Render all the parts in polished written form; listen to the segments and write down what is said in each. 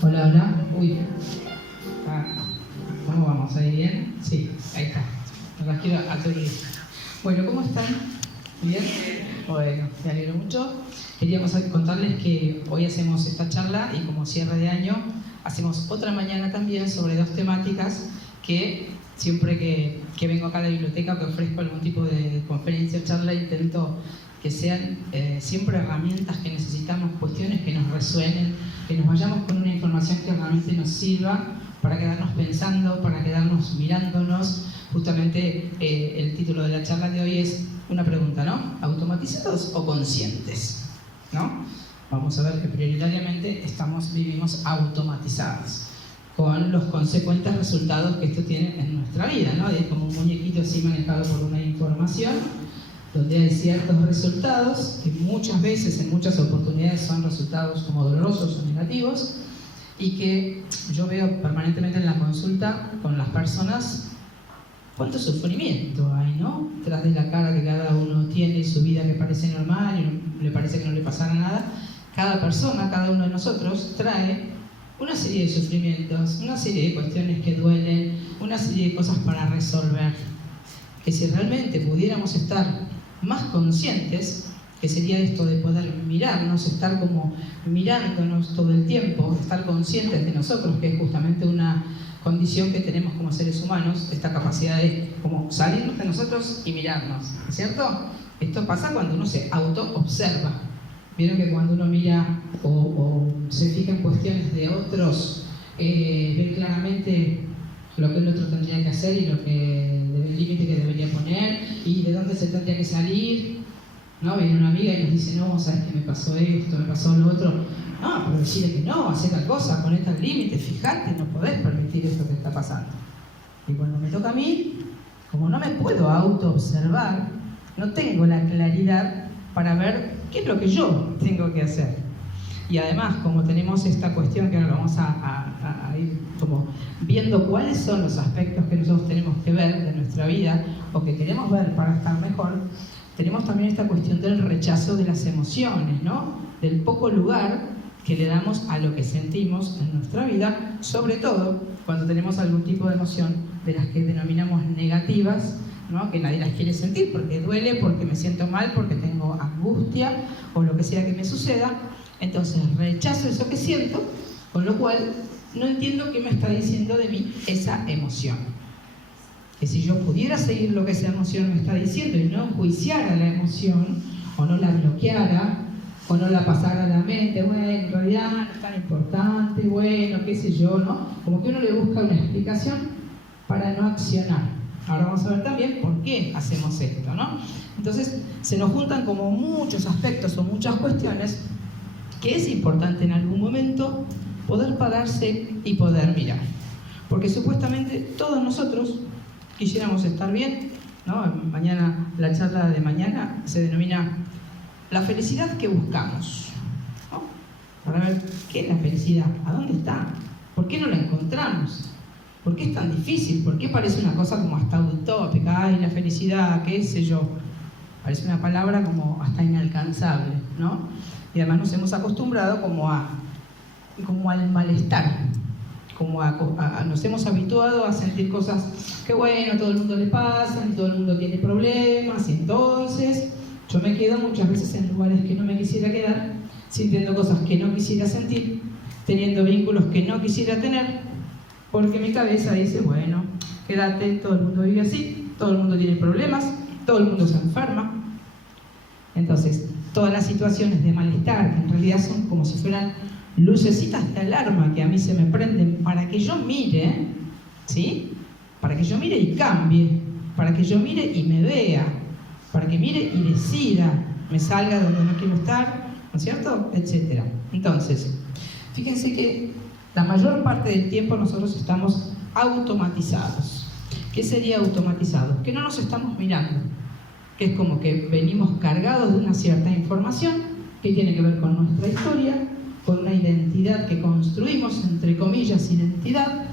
Hola, hola. Uy. ¿Cómo vamos? ¿Ahí bien? Sí, ahí está. No las quiero aturdir. Bueno, ¿cómo están? ¿Bien? Bueno, me alegro mucho. Queríamos contarles que hoy hacemos esta charla y como cierre de año hacemos otra mañana también sobre dos temáticas que siempre que vengo acá a la biblioteca o que ofrezco algún tipo de conferencia o charla intento que sean siempre herramientas que necesitamos, cuestiones que nos resuenen, que nos vayamos con una información que realmente nos sirva para quedarnos pensando, para quedarnos mirándonos. Justamente el título de la charla de hoy es una pregunta, ¿no? ¿Automatizados o conscientes? ¿No? Vamos a ver que prioritariamente vivimos automatizados, con los consecuentes resultados que esto tiene en nuestra vida, ¿no? Es como un muñequito así manejado por una información, donde hay ciertos resultados que muchas veces, en muchas oportunidades, son resultados como dolorosos o negativos, y que yo veo permanentemente en la consulta con las personas cuánto sufrimiento hay, ¿no? Tras de la cara que cada uno tiene, su vida que parece normal y le parece que no le pasará nada. Cada persona, cada uno de nosotros trae una serie de sufrimientos, una serie de cuestiones que duelen, una serie de cosas para resolver. Que si realmente pudiéramos estar más conscientes, que sería esto de poder mirarnos, estar como mirándonos todo el tiempo, estar conscientes de nosotros, que es justamente una condición que tenemos como seres humanos, esta capacidad de como salirnos de nosotros y mirarnos, ¿cierto? Esto pasa cuando uno se auto-observa. Vieron que cuando uno mira o se fija en cuestiones de otros, ve claramente lo que el otro tendría que hacer y el límite que debería poner y de dónde se tendría que salir, ¿no? Viene una amiga y nos dice, no, ¿sabes qué? Me pasó esto, me pasó lo otro. No, pero decirle que no, hacer tal cosa, poner tal límite, fijate, no podés permitir esto que está pasando. Y cuando me toca a mí, como no me puedo auto-observar, no tengo la claridad para ver qué es lo que yo tengo que hacer. Y además, como tenemos esta cuestión que ahora vamos a ir como viendo cuáles son los aspectos que nosotros tenemos que ver de nuestra vida o que queremos ver para estar mejor, tenemos también esta cuestión del rechazo de las emociones, ¿no? Del poco lugar que le damos a lo que sentimos en nuestra vida, sobre todo cuando tenemos algún tipo de emoción de las que denominamos negativas, ¿no? Que nadie las quiere sentir porque duele, porque me siento mal, porque tengo angustia o lo que sea que me suceda. Entonces rechazo eso que siento, con lo cual no entiendo qué me está diciendo de mí esa emoción. Que si yo pudiera seguir lo que esa emoción me está diciendo y no enjuiciara la emoción, o no la bloqueara, o no la pasara a la mente, bueno, en realidad no es tan importante, bueno, qué sé yo, ¿no? Como que uno le busca una explicación para no accionar. Ahora vamos a ver también por qué hacemos esto, ¿no? Entonces, se nos juntan como muchos aspectos o muchas cuestiones que es importante en algún momento poder pararse y poder mirar. Porque supuestamente todos nosotros quisiéramos estar bien, ¿no? Mañana, la charla de mañana se denomina la felicidad que buscamos, ¿no? Para ver qué es la felicidad, a dónde está, por qué no la encontramos, por qué es tan difícil, por qué parece una cosa como hasta utópica, ay, la felicidad, qué sé yo, parece una palabra como hasta inalcanzable, ¿no? Y además nos hemos acostumbrado como al malestar, nos hemos habituado a sentir cosas que bueno, a todo el mundo le pasan, todo el mundo tiene problemas, y entonces yo me quedo muchas veces en lugares que no me quisiera quedar, sintiendo cosas que no quisiera sentir, teniendo vínculos que no quisiera tener, porque mi cabeza dice, bueno, quédate, todo el mundo vive así, todo el mundo tiene problemas, todo el mundo se enferma. Entonces, todas las situaciones de malestar, que en realidad son como si fueran lucecitas de alarma que a mí se me prenden para que yo mire, ¿sí? Para que yo mire y cambie, para que yo mire y me vea, para que mire y decida, me salga donde no quiero estar, ¿no es cierto? Etcétera. Entonces, fíjense que la mayor parte del tiempo nosotros estamos automatizados. ¿Qué sería automatizado? Que no nos estamos mirando, que es como que venimos cargados de una cierta información que tiene que ver con nuestra historia, con una identidad que construimos, entre comillas, identidad,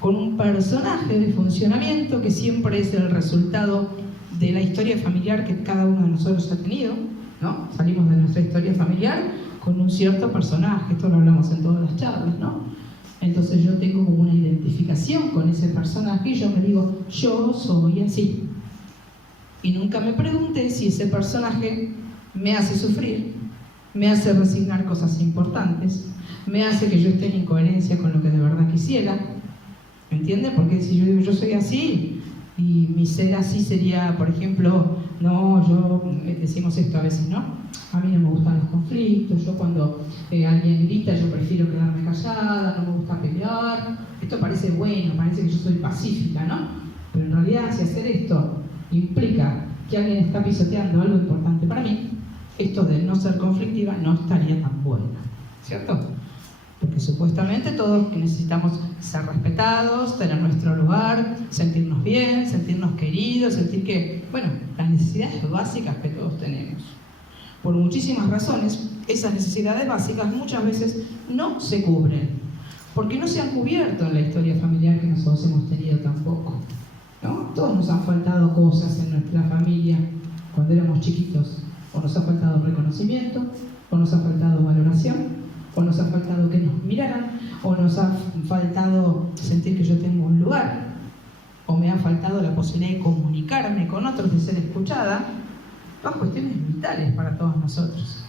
con un personaje de funcionamiento que siempre es el resultado de la historia familiar que cada uno de nosotros ha tenido, ¿no? Salimos de nuestra historia familiar con un cierto personaje, esto lo hablamos en todas las charlas, ¿no? Entonces yo tengo como una identificación con ese personaje y yo me digo, yo soy así. Y nunca me pregunté si ese personaje me hace sufrir, me hace resignar cosas importantes, me hace que yo esté en incoherencia con lo que de verdad quisiera. ¿Entienden? Porque si yo digo yo soy así y mi ser así sería, por ejemplo, no, decimos esto a veces, ¿no? A mí no me gustan los conflictos, yo cuando alguien grita yo prefiero quedarme callada, no me gusta pelear. Esto parece bueno, parece que yo soy pacífica, ¿no? Pero en realidad si hacer esto implica que alguien está pisoteando algo importante para mí, esto de no ser conflictiva no estaría tan bueno, ¿cierto? Porque supuestamente todos necesitamos ser respetados, tener nuestro lugar, sentirnos bien, sentirnos queridos, sentir que, bueno, las necesidades básicas que todos tenemos. Por muchísimas razones, esas necesidades básicas muchas veces no se cubren, porque no se han cubierto en la historia familiar que nosotros hemos tenido tampoco, ¿no? Todos nos han faltado cosas en nuestra familia cuando éramos chiquitos, o nos ha faltado reconocimiento, o nos ha faltado valoración, o nos ha faltado que nos miraran, o nos ha faltado sentir que yo tengo un lugar, o me ha faltado la posibilidad de comunicarme con otros, de ser escuchada. Todas cuestiones vitales para todos nosotros.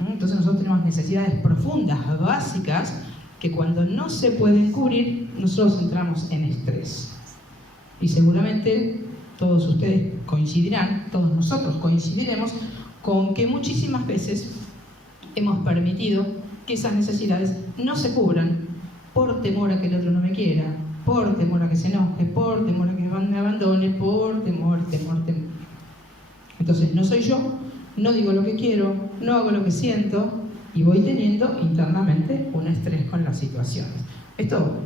Entonces nosotros tenemos necesidades profundas, básicas, que cuando no se pueden cubrir, nosotros entramos en estrés. Y seguramente todos ustedes coincidirán, todos nosotros coincidiremos, con que muchísimas veces hemos permitido que esas necesidades no se cubran por temor a que el otro no me quiera, por temor a que se enoje, por temor a que me abandone, por temor. Entonces no soy yo, no digo lo que quiero, no hago lo que siento y voy teniendo internamente un estrés con las situaciones. Esto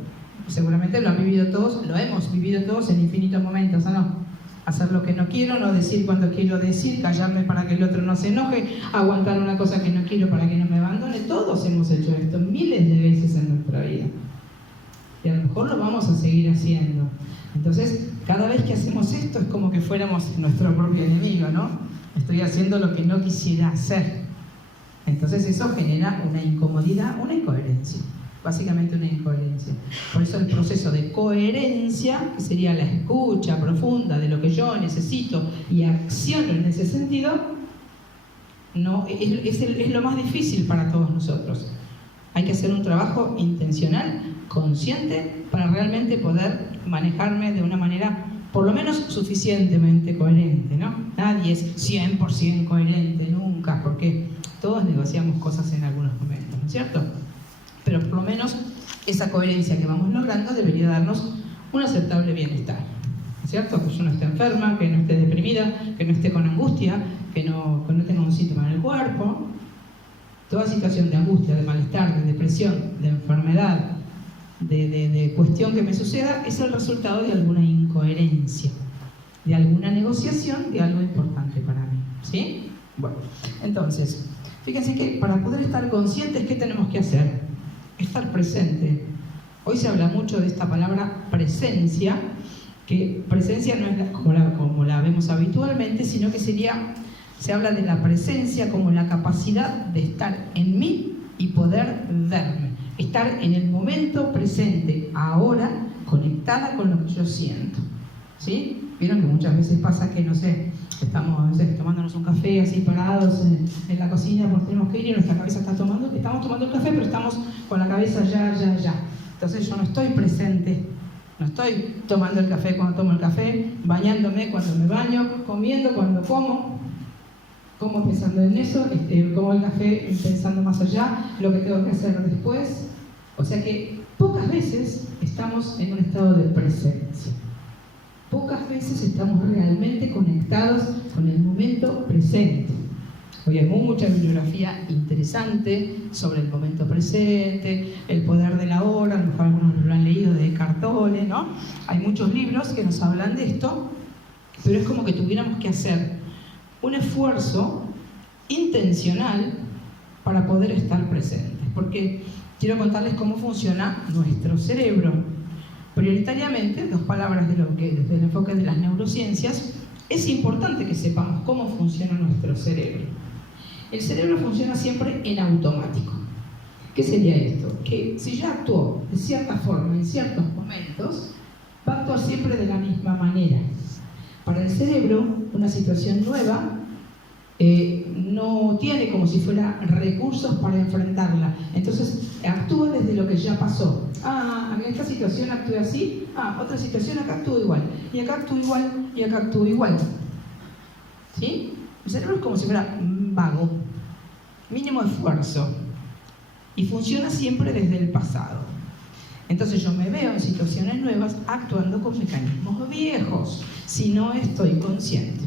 seguramente lo han vivido todos, lo hemos vivido todos en infinitos momentos, ¿o no? Hacer lo que no quiero, no decir cuando quiero decir, callarme para que el otro no se enoje, aguantar una cosa que no quiero para que no me abandone. Todos hemos hecho esto miles de veces en nuestra vida. Y a lo mejor lo vamos a seguir haciendo. Entonces, cada vez que hacemos esto es como que fuéramos nuestro propio enemigo, ¿no? Estoy haciendo lo que no quisiera hacer. Entonces eso genera una incomodidad, una incoherencia. Básicamente una incoherencia. Por eso el proceso de coherencia, que sería la escucha profunda de lo que yo necesito y acciono en ese sentido, no, es lo más difícil para todos nosotros. Hay que hacer un trabajo intencional, consciente, para realmente poder manejarme de una manera por lo menos suficientemente coherente, ¿no? Nadie es 100% coherente nunca, porque todos negociamos cosas en algunos momentos, ¿no es cierto? Pero por lo menos esa coherencia que vamos logrando debería darnos un aceptable bienestar, ¿no es cierto? Que yo no esté enferma, que no esté deprimida, que no esté con angustia, que no tenga un síntoma en el cuerpo. Toda situación de angustia, de malestar, de depresión, de enfermedad, de cuestión que me suceda, es el resultado de alguna incoherencia, de alguna negociación de algo importante para mí, ¿sí? Bueno, entonces, fíjense que para poder estar conscientes, ¿qué tenemos que hacer? Estar presente. Hoy se habla mucho de esta palabra presencia, que presencia no es como la vemos habitualmente, sino que se habla de la presencia como la capacidad de estar en mí y poder verme, estar en el momento presente, ahora, conectada con lo que yo siento, ¿sí? Vieron que muchas veces pasa que, no sé, estamos tomándonos un café así parados en la cocina porque tenemos que ir y nuestra cabeza estamos tomando el café, pero estamos con la cabeza ya. Entonces yo no estoy presente, no estoy tomando el café cuando tomo el café, bañándome cuando me baño, comiendo cuando como pensando en eso, como el café pensando más allá, lo que tengo que hacer después. O sea que pocas veces estamos en un estado de presencia. Pocas veces estamos realmente conectados con el momento presente. Hoy hay mucha bibliografía interesante sobre el momento presente, el poder de la hora, a lo mejor algunos lo han leído de Eckhart Tolle, ¿no? Hay muchos libros que nos hablan de esto, pero es como que tuviéramos que hacer un esfuerzo intencional para poder estar presentes. Porque quiero contarles cómo funciona nuestro cerebro. Prioritariamente, dos palabras desde el enfoque de las neurociencias, es importante que sepamos cómo funciona nuestro cerebro. el cerebro funciona siempre en automático. ¿Qué sería esto? Que si yo actúo de cierta forma en ciertos momentos, va a actuar siempre de la misma manera. Para el cerebro, una situación nueva no tiene como si fuera recursos para enfrentarla. Entonces, actúa desde lo que ya pasó. En esta situación actúe así, otra situación acá actúa igual, y acá actúa igual, y acá actúa igual. ¿Sí? El cerebro es como si fuera vago, mínimo esfuerzo, y funciona siempre desde el pasado. Entonces yo me veo en situaciones nuevas actuando con mecanismos viejos, si no estoy consciente.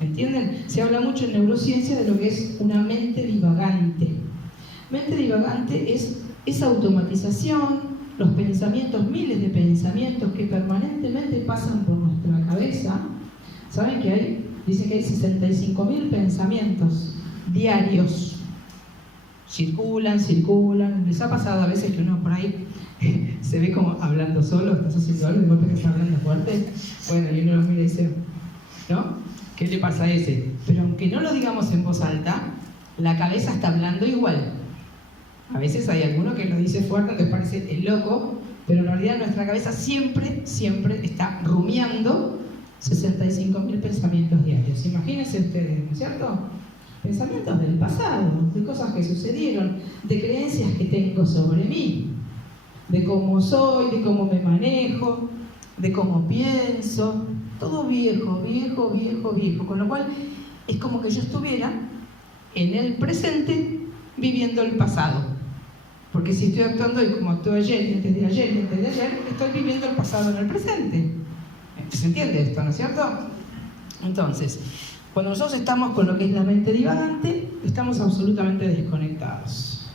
¿Entienden? Se habla mucho en neurociencia de lo que es una mente divagante. Mente divagante es esa automatización, los pensamientos, miles de pensamientos que permanentemente pasan por nuestra cabeza. ¿Saben que dicen que hay 65.000 pensamientos diarios? Circulan. ¿Les ha pasado a veces que uno por ahí se ve como hablando solo, estás haciendo algo y de golpe que está hablando fuerte? Bueno, y uno lo mira y dice, ¿no? ¿Qué le pasa a ese? Pero aunque no lo digamos en voz alta, la cabeza está hablando igual. A veces hay alguno que lo dice fuerte, entonces parece el loco, pero en realidad nuestra cabeza siempre está rumiando 65.000 pensamientos diarios. Imagínense ustedes, ¿no es cierto? Pensamientos del pasado, de cosas que sucedieron, de creencias que tengo sobre mí, de cómo soy, de cómo me manejo, de cómo pienso. Todo viejo, con lo cual es como que yo estuviera en el presente viviendo el pasado. Porque si estoy actuando hoy como actué ayer, y antes de ayer, y antes de ayer, estoy viviendo el pasado en el presente. ¿Se entiende esto, no es cierto? Entonces, cuando nosotros estamos con lo que es la mente divagante, estamos absolutamente desconectados.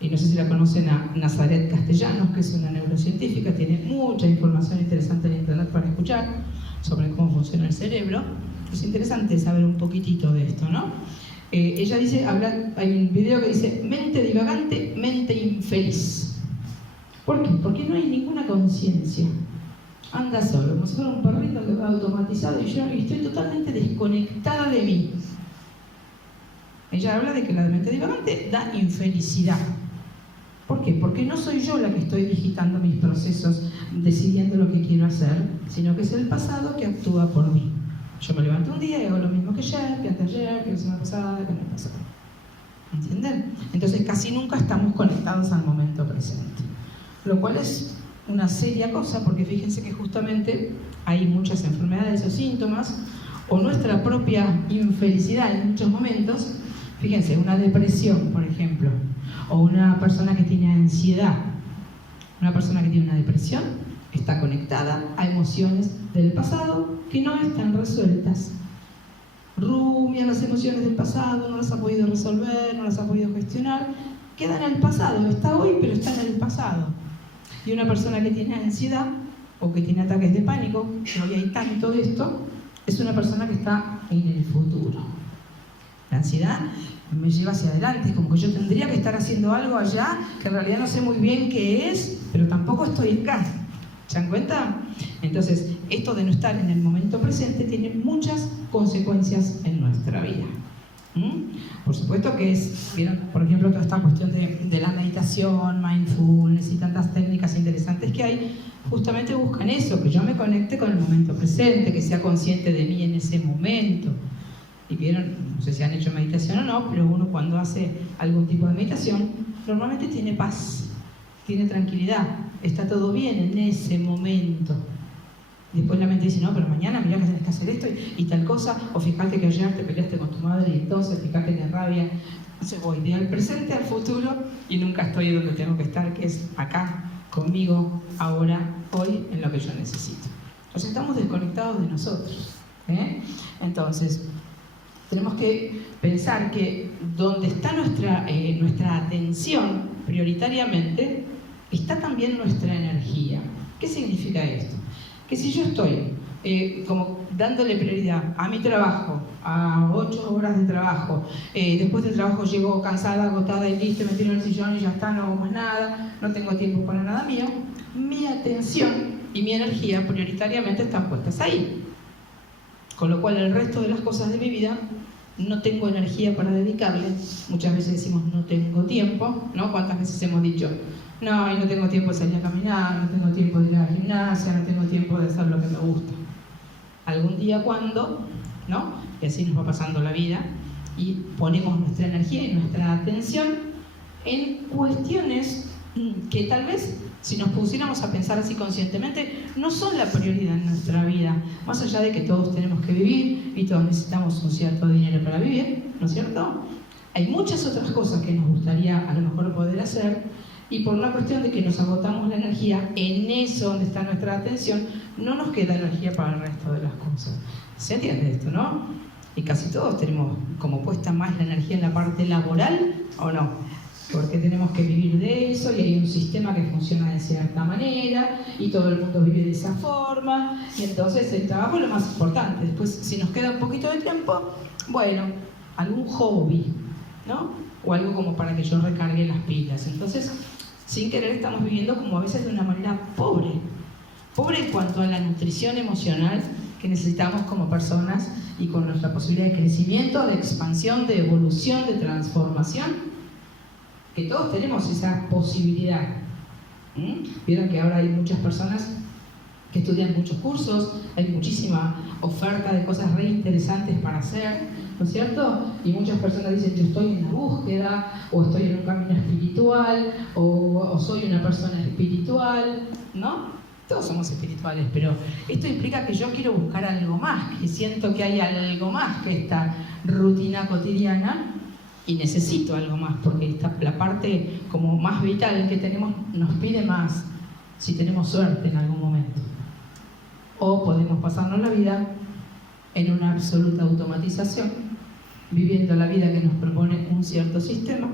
Y no sé si la conocen a Nazaret Castellanos, que es una neurocientífica, tiene mucha información interesante en internet para escuchar sobre cómo funciona el cerebro. Es interesante saber un poquitito de esto, ¿no? Ella dice, hay un video que dice, mente divagante, mente infeliz. ¿Por qué? Porque no hay ninguna conciencia. Anda solo, como si fuera un perrito que va automatizado y yo estoy totalmente desconectada de mí. Ella habla de que la mente divagante da infelicidad. ¿Por qué? Porque no soy yo la que estoy digitando mis procesos, decidiendo lo que quiero hacer, sino que es el pasado que actúa por mí. Yo me levanto un día y hago lo mismo que ayer, que anteayer, que la semana pasada, que el año pasado. ¿Entienden? Entonces casi nunca estamos conectados al momento presente. Lo cual es una seria cosa, porque fíjense que justamente hay muchas enfermedades o síntomas, o nuestra propia infelicidad en muchos momentos. Fíjense, una depresión, por ejemplo, o una persona que tiene ansiedad. Una persona que tiene una depresión está conectada a emociones del pasado que no están resueltas. Rumia las emociones del pasado, no las ha podido resolver, no las ha podido gestionar, queda en el pasado, está hoy, pero está en el pasado. Y una persona que tiene ansiedad o que tiene ataques de pánico, que hoy hay tanto de esto, es una persona que está en el futuro. La ansiedad me lleva hacia adelante, es como que yo tendría que estar haciendo algo allá que en realidad no sé muy bien qué es, pero tampoco estoy acá. ¿Se dan cuenta? Entonces, esto de no estar en el momento presente tiene muchas consecuencias en nuestra vida. Por supuesto que es, ¿vieron? Por ejemplo, toda esta cuestión de la meditación, mindfulness y tantas técnicas interesantes que hay, justamente buscan eso, que yo me conecte con el momento presente, que sea consciente de mí en ese momento. Y vieron, no sé si han hecho meditación o no, pero uno cuando hace algún tipo de meditación, normalmente tiene paz, tiene tranquilidad, está todo bien en ese momento. Y después la mente dice, no, pero mañana mirá que tenés que hacer esto y tal cosa, o fíjate que ayer te peleaste con tu madre y entonces fíjate que rabia. Entonces voy del presente al futuro y nunca estoy donde tengo que estar, que es acá, conmigo, ahora, hoy, en lo que yo necesito. O sea, estamos desconectados de nosotros. Entonces, tenemos que pensar que donde está nuestra atención prioritariamente, está también nuestra energía. ¿Qué significa esto? Que si yo estoy como dándole prioridad a mi trabajo, a 8 horas de trabajo, después del trabajo llego cansada, agotada y listo, me tiro en el sillón y ya está, no hago más nada, no tengo tiempo para nada mío, mi atención y mi energía prioritariamente están puestas ahí. Con lo cual el resto de las cosas de mi vida no tengo energía para dedicarle. Muchas veces decimos no tengo tiempo, ¿no? ¿Cuántas veces hemos dicho no, y no tengo tiempo de salir a caminar, no tengo tiempo de ir a la gimnasia, no tengo tiempo de hacer lo que me gusta? Algún día cuando, ¿no? Y así nos va pasando la vida y ponemos nuestra energía y nuestra atención en cuestiones que tal vez, si nos pusiéramos a pensar así conscientemente, no son la prioridad en nuestra vida. Más allá de que todos tenemos que vivir y todos necesitamos un cierto dinero para vivir, ¿no es cierto? Hay muchas otras cosas que nos gustaría a lo mejor poder hacer, y por una cuestión de que nos agotamos la energía en eso donde está nuestra atención, no nos queda energía para el resto de las cosas. ¿Se entiende esto, no? Y casi todos tenemos como puesta más la energía en la parte laboral, ¿o no? Porque tenemos que vivir de eso y hay un sistema que funciona de cierta manera y todo el mundo vive de esa forma, y entonces el trabajo es lo más importante. Después, si nos queda un poquito de tiempo, bueno, algún hobby, ¿no? O algo como para que yo recargue las pilas. Entonces, sin querer estamos viviendo como a veces de una manera pobre en cuanto a la nutrición emocional que necesitamos como personas y con nuestra posibilidad de crecimiento, de expansión, de evolución, de transformación, que todos tenemos esa posibilidad. Vieron que ahora hay muchas personas que estudian muchos cursos, hay muchísima oferta de cosas re interesantes para hacer, ¿no es cierto? Y muchas personas dicen, yo estoy en la búsqueda, o estoy en un camino espiritual, o soy una persona espiritual, ¿no? Todos somos espirituales, pero esto implica que yo quiero buscar algo más, que siento que hay algo más que esta rutina cotidiana y necesito algo más, porque la parte como más vital que tenemos nos pide más si tenemos suerte en algún momento. O podemos pasarnos la vida en una absoluta automatización, viviendo la vida que nos propone un cierto sistema.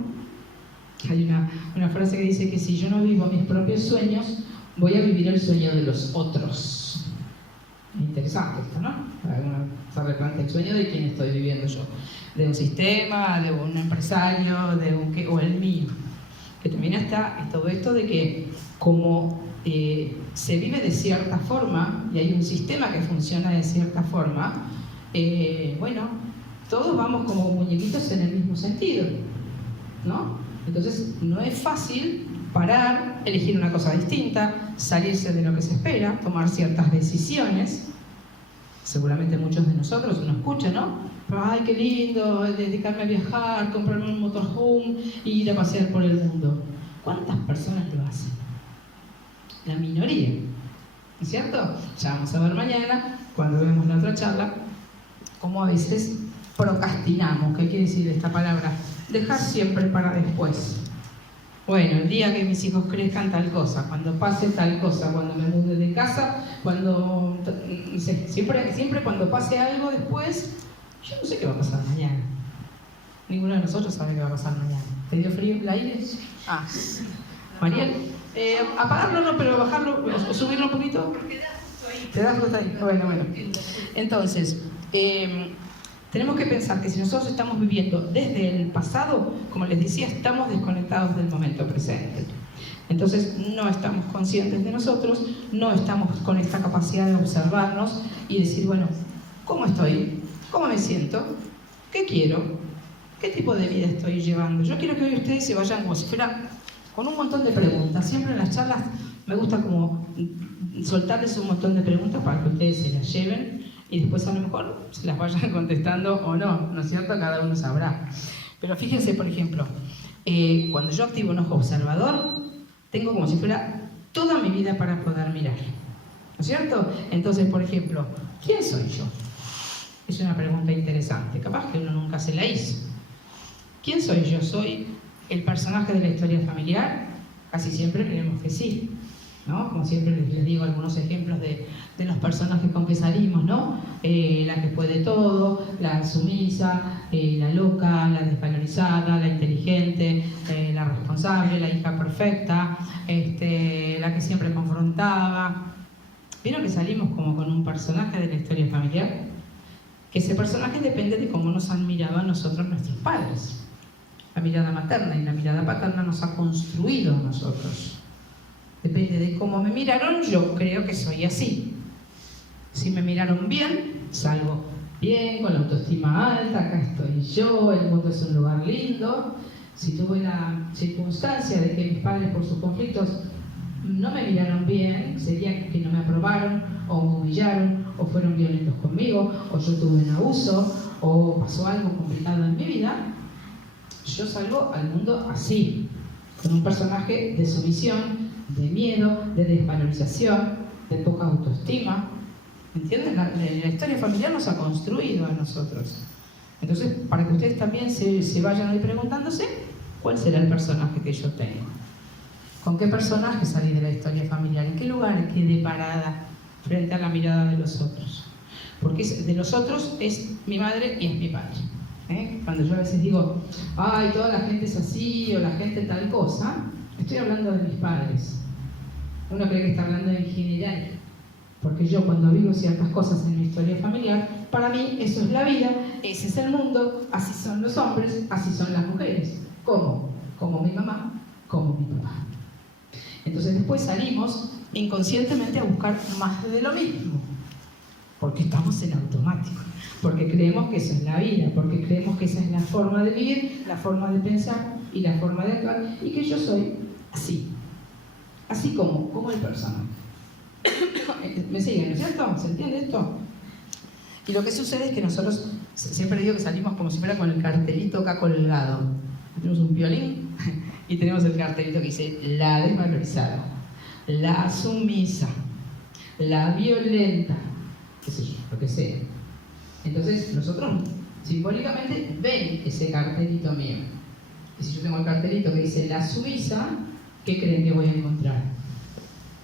Hay una frase que dice que si yo no vivo mis propios sueños, voy a vivir el sueño de los otros. Interesante esto, ¿no? Uno se replantea el sueño de quién estoy viviendo yo. De un sistema, de un empresario, o el mío. Que también está todo esto de que como se vive de cierta forma y hay un sistema que funciona de cierta forma, bueno, todos vamos como muñequitos en el mismo sentido, ¿no? Entonces no es fácil parar, elegir una cosa distinta, salirse de lo que se espera, tomar ciertas decisiones. Seguramente muchos de nosotros uno escucha, ¿no? Ay, qué lindo, dedicarme a viajar, comprarme un motorhome e ir a pasear por el mundo. ¿Cuántas personas lo hacen? La minoría, ¿no es cierto? Ya vamos a ver mañana, cuando veamos la otra charla, cómo a veces procrastinamos. ¿Qué quiere decir esta palabra? Dejar siempre para después. Bueno, el día que mis hijos crezcan tal cosa, cuando pase tal cosa, cuando me mude de casa, cuando... No sé, siempre cuando pase algo después, yo no sé qué va a pasar mañana. Ninguno de nosotros sabe qué va a pasar mañana. ¿Te dio frío el aire? Ah, Mariel, apagarlo no, pero bajarlo o subirlo un poquito. ¿Te das cuenta ahí? Bueno. Entonces, tenemos que pensar que si nosotros estamos viviendo desde el pasado, como les decía, estamos desconectados del momento presente. Entonces no estamos conscientes de nosotros, no estamos con esta capacidad de observarnos y decir, bueno, ¿cómo estoy? ¿Cómo me siento? ¿Qué quiero? ¿Qué tipo de vida estoy llevando? Yo quiero que hoy ustedes se vayan como si fuera con un montón de preguntas. Siempre en las charlas me gusta como soltarles un montón de preguntas para que ustedes se las lleven y después a lo mejor se las vayan contestando o no, ¿no es cierto? Cada uno sabrá. Pero fíjense, por ejemplo, cuando yo activo un ojo observador, tengo como si fuera toda mi vida para poder mirar, ¿no es cierto? Entonces, por ejemplo, ¿quién soy yo? Es una pregunta interesante, capaz que uno nunca se la hizo. ¿Quién soy yo? ¿Soy el personaje de la historia familiar? Casi siempre creemos que sí, ¿no? Como siempre les digo algunos ejemplos de los personajes con que salimos, ¿no? La que puede todo, la sumisa, la loca, la desvalorizada, la inteligente, la responsable, la hija perfecta, la que siempre confrontaba. ¿Vieron que salimos como con un personaje de la historia familiar? Que ese personaje depende de cómo nos han mirado a nosotros nuestros padres. La mirada materna y la mirada paterna nos ha construido a nosotros. Depende de cómo me miraron, yo creo que soy así. Si me miraron bien, salgo bien, con la autoestima alta, acá estoy yo, el mundo es un lugar lindo. Si tuve la circunstancia de que mis padres por sus conflictos no me miraron bien, sería que no me aprobaron, o me humillaron, o fueron violentos conmigo, o yo tuve un abuso, o pasó algo complicado en mi vida, yo salgo al mundo así, con un personaje de sumisión, de miedo, de desvalorización, de poca autoestima. ¿Entienden? La historia familiar nos ha construido a nosotros. Entonces, para que ustedes también se vayan ahí preguntándose, ¿cuál será el personaje que yo tengo? ¿Con qué personaje salí de la historia familiar? ¿En qué lugar quedé parada frente a la mirada de los otros? Porque de los otros es mi madre y es mi padre. Cuando yo a veces digo, ay, toda la gente es así o la gente tal cosa, estoy hablando de mis padres. Uno cree que está hablando en general, porque yo cuando vivo ciertas cosas en mi historia familiar, para mí eso es la vida, ese es el mundo, así son los hombres, así son las mujeres. ¿Cómo? Como mi mamá, como mi papá. Entonces después salimos inconscientemente a buscar más de lo mismo, porque estamos en automático, porque creemos que esa es la vida, porque creemos que esa es la forma de vivir, la forma de pensar y la forma de actuar, y que yo soy así como el personaje. ¿Me siguen, no es cierto? ¿Se entiende esto? Y lo que sucede es que nosotros, siempre digo que salimos como si fuera con el cartelito acá colgado. Tenemos un violín y tenemos el cartelito que dice la desvalorizada, la sumisa, la violenta, qué sé yo, lo que sea. Entonces nosotros simbólicamente ven ese cartelito mío. Y si yo tengo el cartelito que dice la sumisa, ¿qué creen que voy a encontrar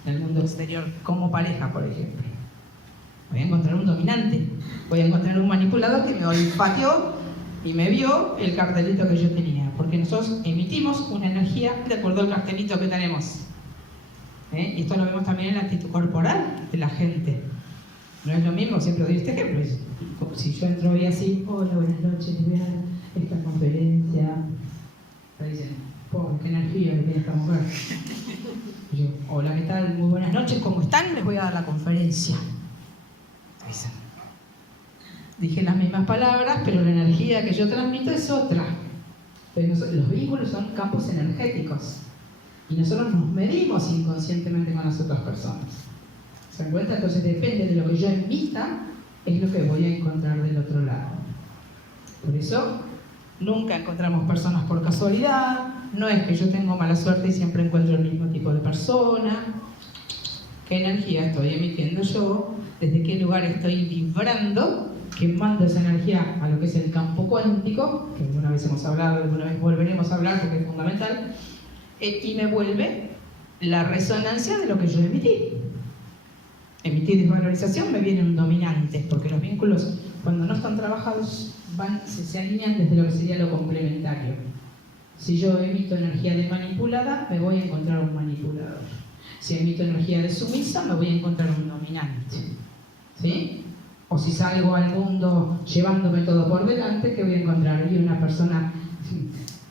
en el mundo exterior como pareja, por ejemplo? Voy a encontrar un dominante, voy a encontrar un manipulador que me olfateó y me vio el cartelito que yo tenía, porque nosotros emitimos una energía de acuerdo al cartelito que tenemos. Y esto lo vemos también en la actitud corporal de la gente. No es lo mismo, siempre doy este ejemplo. Si yo entro hoy así, hola, buenas noches, les voy a dar esta conferencia. Está diciendo, qué energía que tiene esta mujer. Y yo, hola, ¿qué tal? Muy buenas noches, ¿cómo están? Les voy a dar la conferencia. Dicen. Dije las mismas palabras, pero la energía que yo transmito es otra. Pero los vínculos son campos energéticos. Y nosotros nos medimos inconscientemente con las otras personas. ¿Se dan cuenta? Entonces depende de lo que yo emita, es lo que voy a encontrar del otro lado. Por eso, nunca encontramos personas por casualidad. No es que yo tengo mala suerte y siempre encuentro el mismo tipo de persona. ¿Qué energía estoy emitiendo yo? ¿Desde qué lugar estoy vibrando? Que mando esa energía a lo que es el campo cuántico, que alguna vez hemos hablado, alguna vez volveremos a hablar porque es fundamental, y me vuelve la resonancia de lo que yo emití. Emití desvalorización, me viene un dominante, porque los vínculos, cuando no están trabajados, se alinean desde lo que sería lo complementario. Si yo emito energía de manipulada, me voy a encontrar un manipulador. Si emito energía de sumisa, me voy a encontrar un dominante. ¿Sí? O si salgo al mundo llevándome todo por delante, que voy a encontrar ahí una persona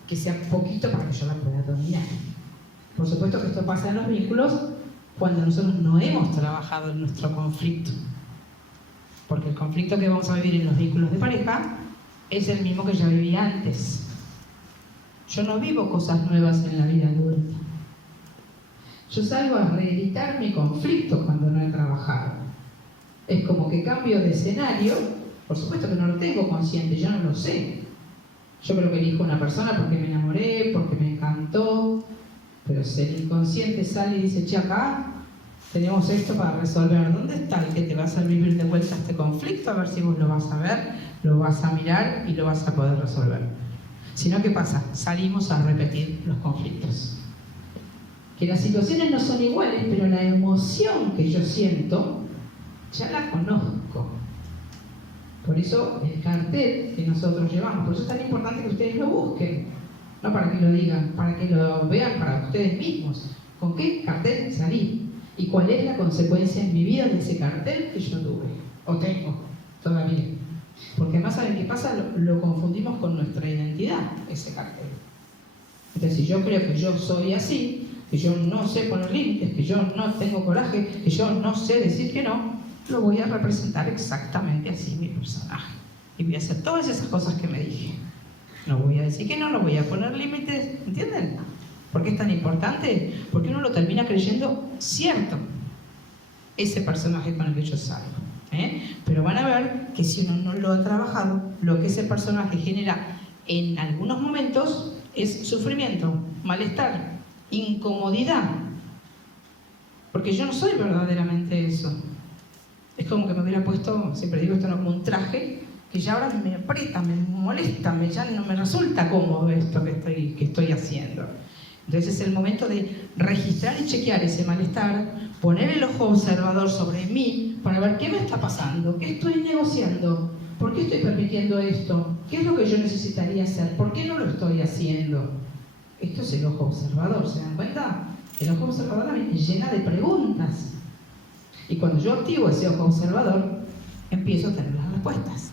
que sea poquito para que yo la pueda dominar. Por supuesto que esto pasa en los vínculos cuando nosotros no hemos trabajado en nuestro conflicto. Porque el conflicto que vamos a vivir en los vínculos de pareja es el mismo que ya viví antes. Yo no vivo cosas nuevas en la vida adulta. Yo salgo a reeditar mi conflicto cuando no he trabajado. Es como que cambio de escenario, por supuesto que no lo tengo consciente, yo no lo sé. Yo creo que elijo una persona porque me enamoré, porque me encantó, pero si el inconsciente sale y dice, che, acá tenemos esto para resolver. ¿Dónde está el que te va a hacer vivir de vuelta este conflicto? A ver si vos lo vas a ver, lo vas a mirar y lo vas a poder resolver. Si no, ¿qué pasa? Salimos a repetir los conflictos. Que las situaciones no son iguales, pero la emoción que yo siento ya la conozco. Por eso el cartel que nosotros llevamos, por eso es tan importante que ustedes lo busquen, no para que lo digan, para que lo vean para ustedes mismos. ¿Con qué cartel salí? ¿Y cuál es la consecuencia en mi vida de ese cartel que yo tuve? O tengo todavía. Porque además, ¿saben qué pasa? Lo confundimos con nuestra identidad, ese cartel. Entonces, si yo creo que yo soy así, que yo no sé poner límites, que yo no tengo coraje, que yo no sé decir que no, lo voy a representar exactamente así mi personaje. Y voy a hacer todas esas cosas que me dije. No voy a decir que no, no voy a poner límites, ¿entienden? ¿Por qué es tan importante? Porque uno lo termina creyendo cierto, ese personaje con el que yo salgo. Pero van a ver que si uno no lo ha trabajado, lo que ese personaje genera en algunos momentos es sufrimiento, malestar, incomodidad. Porque yo no soy verdaderamente eso. Es como que me hubiera puesto, siempre digo esto, no, como un traje, que ya ahora me aprieta, me molesta, ya no me resulta cómodo esto que estoy haciendo. Entonces es el momento de registrar y chequear ese malestar, poner el ojo observador sobre mí para ver qué me está pasando, qué estoy negociando, por qué estoy permitiendo esto, qué es lo que yo necesitaría hacer, por qué no lo estoy haciendo. Esto es el ojo observador, ¿se dan cuenta? El ojo observador me llena de preguntas. Y cuando yo activo ese ojo observador, empiezo a tener las respuestas.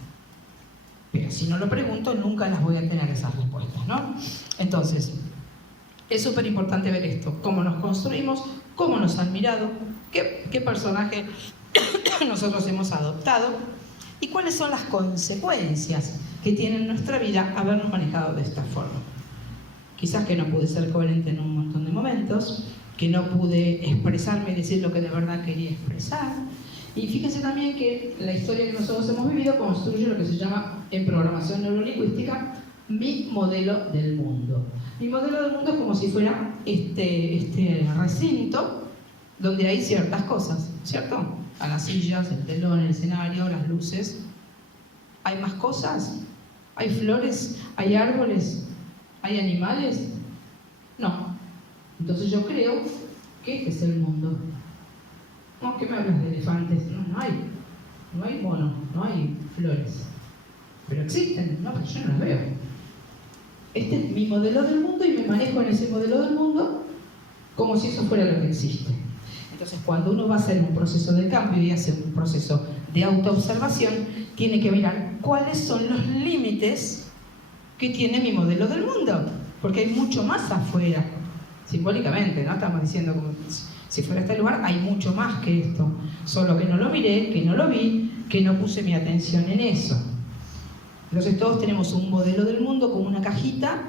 Pero si no lo pregunto, nunca las voy a tener esas respuestas, ¿no? Entonces, es súper importante ver esto, cómo nos construimos, cómo nos han mirado, qué personaje nosotros hemos adoptado y cuáles son las consecuencias que tiene en nuestra vida habernos manejado de esta forma. Quizás que no pude ser coherente en un montón de momentos, que no pude expresarme y decir lo que de verdad quería expresar. Y fíjense también que la historia que nosotros hemos vivido construye lo que se llama en programación neurolingüística mi modelo del mundo. Mi modelo del mundo es como si fuera este recinto donde hay ciertas cosas, ¿cierto? A las sillas, el telón, el escenario, las luces. ¿Hay más cosas? ¿Hay flores? ¿Hay árboles? ¿Hay animales? No. Entonces yo creo que este es el mundo. No, ¿qué me hablas de elefantes? No hay. No hay monos, no hay flores. Pero existen, no, pero yo no las veo. Este es mi modelo del mundo y me manejo en ese modelo del mundo como si eso fuera lo que existe. Entonces, cuando uno va a hacer un proceso de cambio y hace un proceso de autoobservación, tiene que mirar cuáles son los límites que tiene mi modelo del mundo, porque hay mucho más afuera, simbólicamente, ¿no? Estamos diciendo como si fuera este lugar, hay mucho más que esto, solo que no lo miré, que no lo vi, que no puse mi atención en eso. Entonces todos tenemos un modelo del mundo como una cajita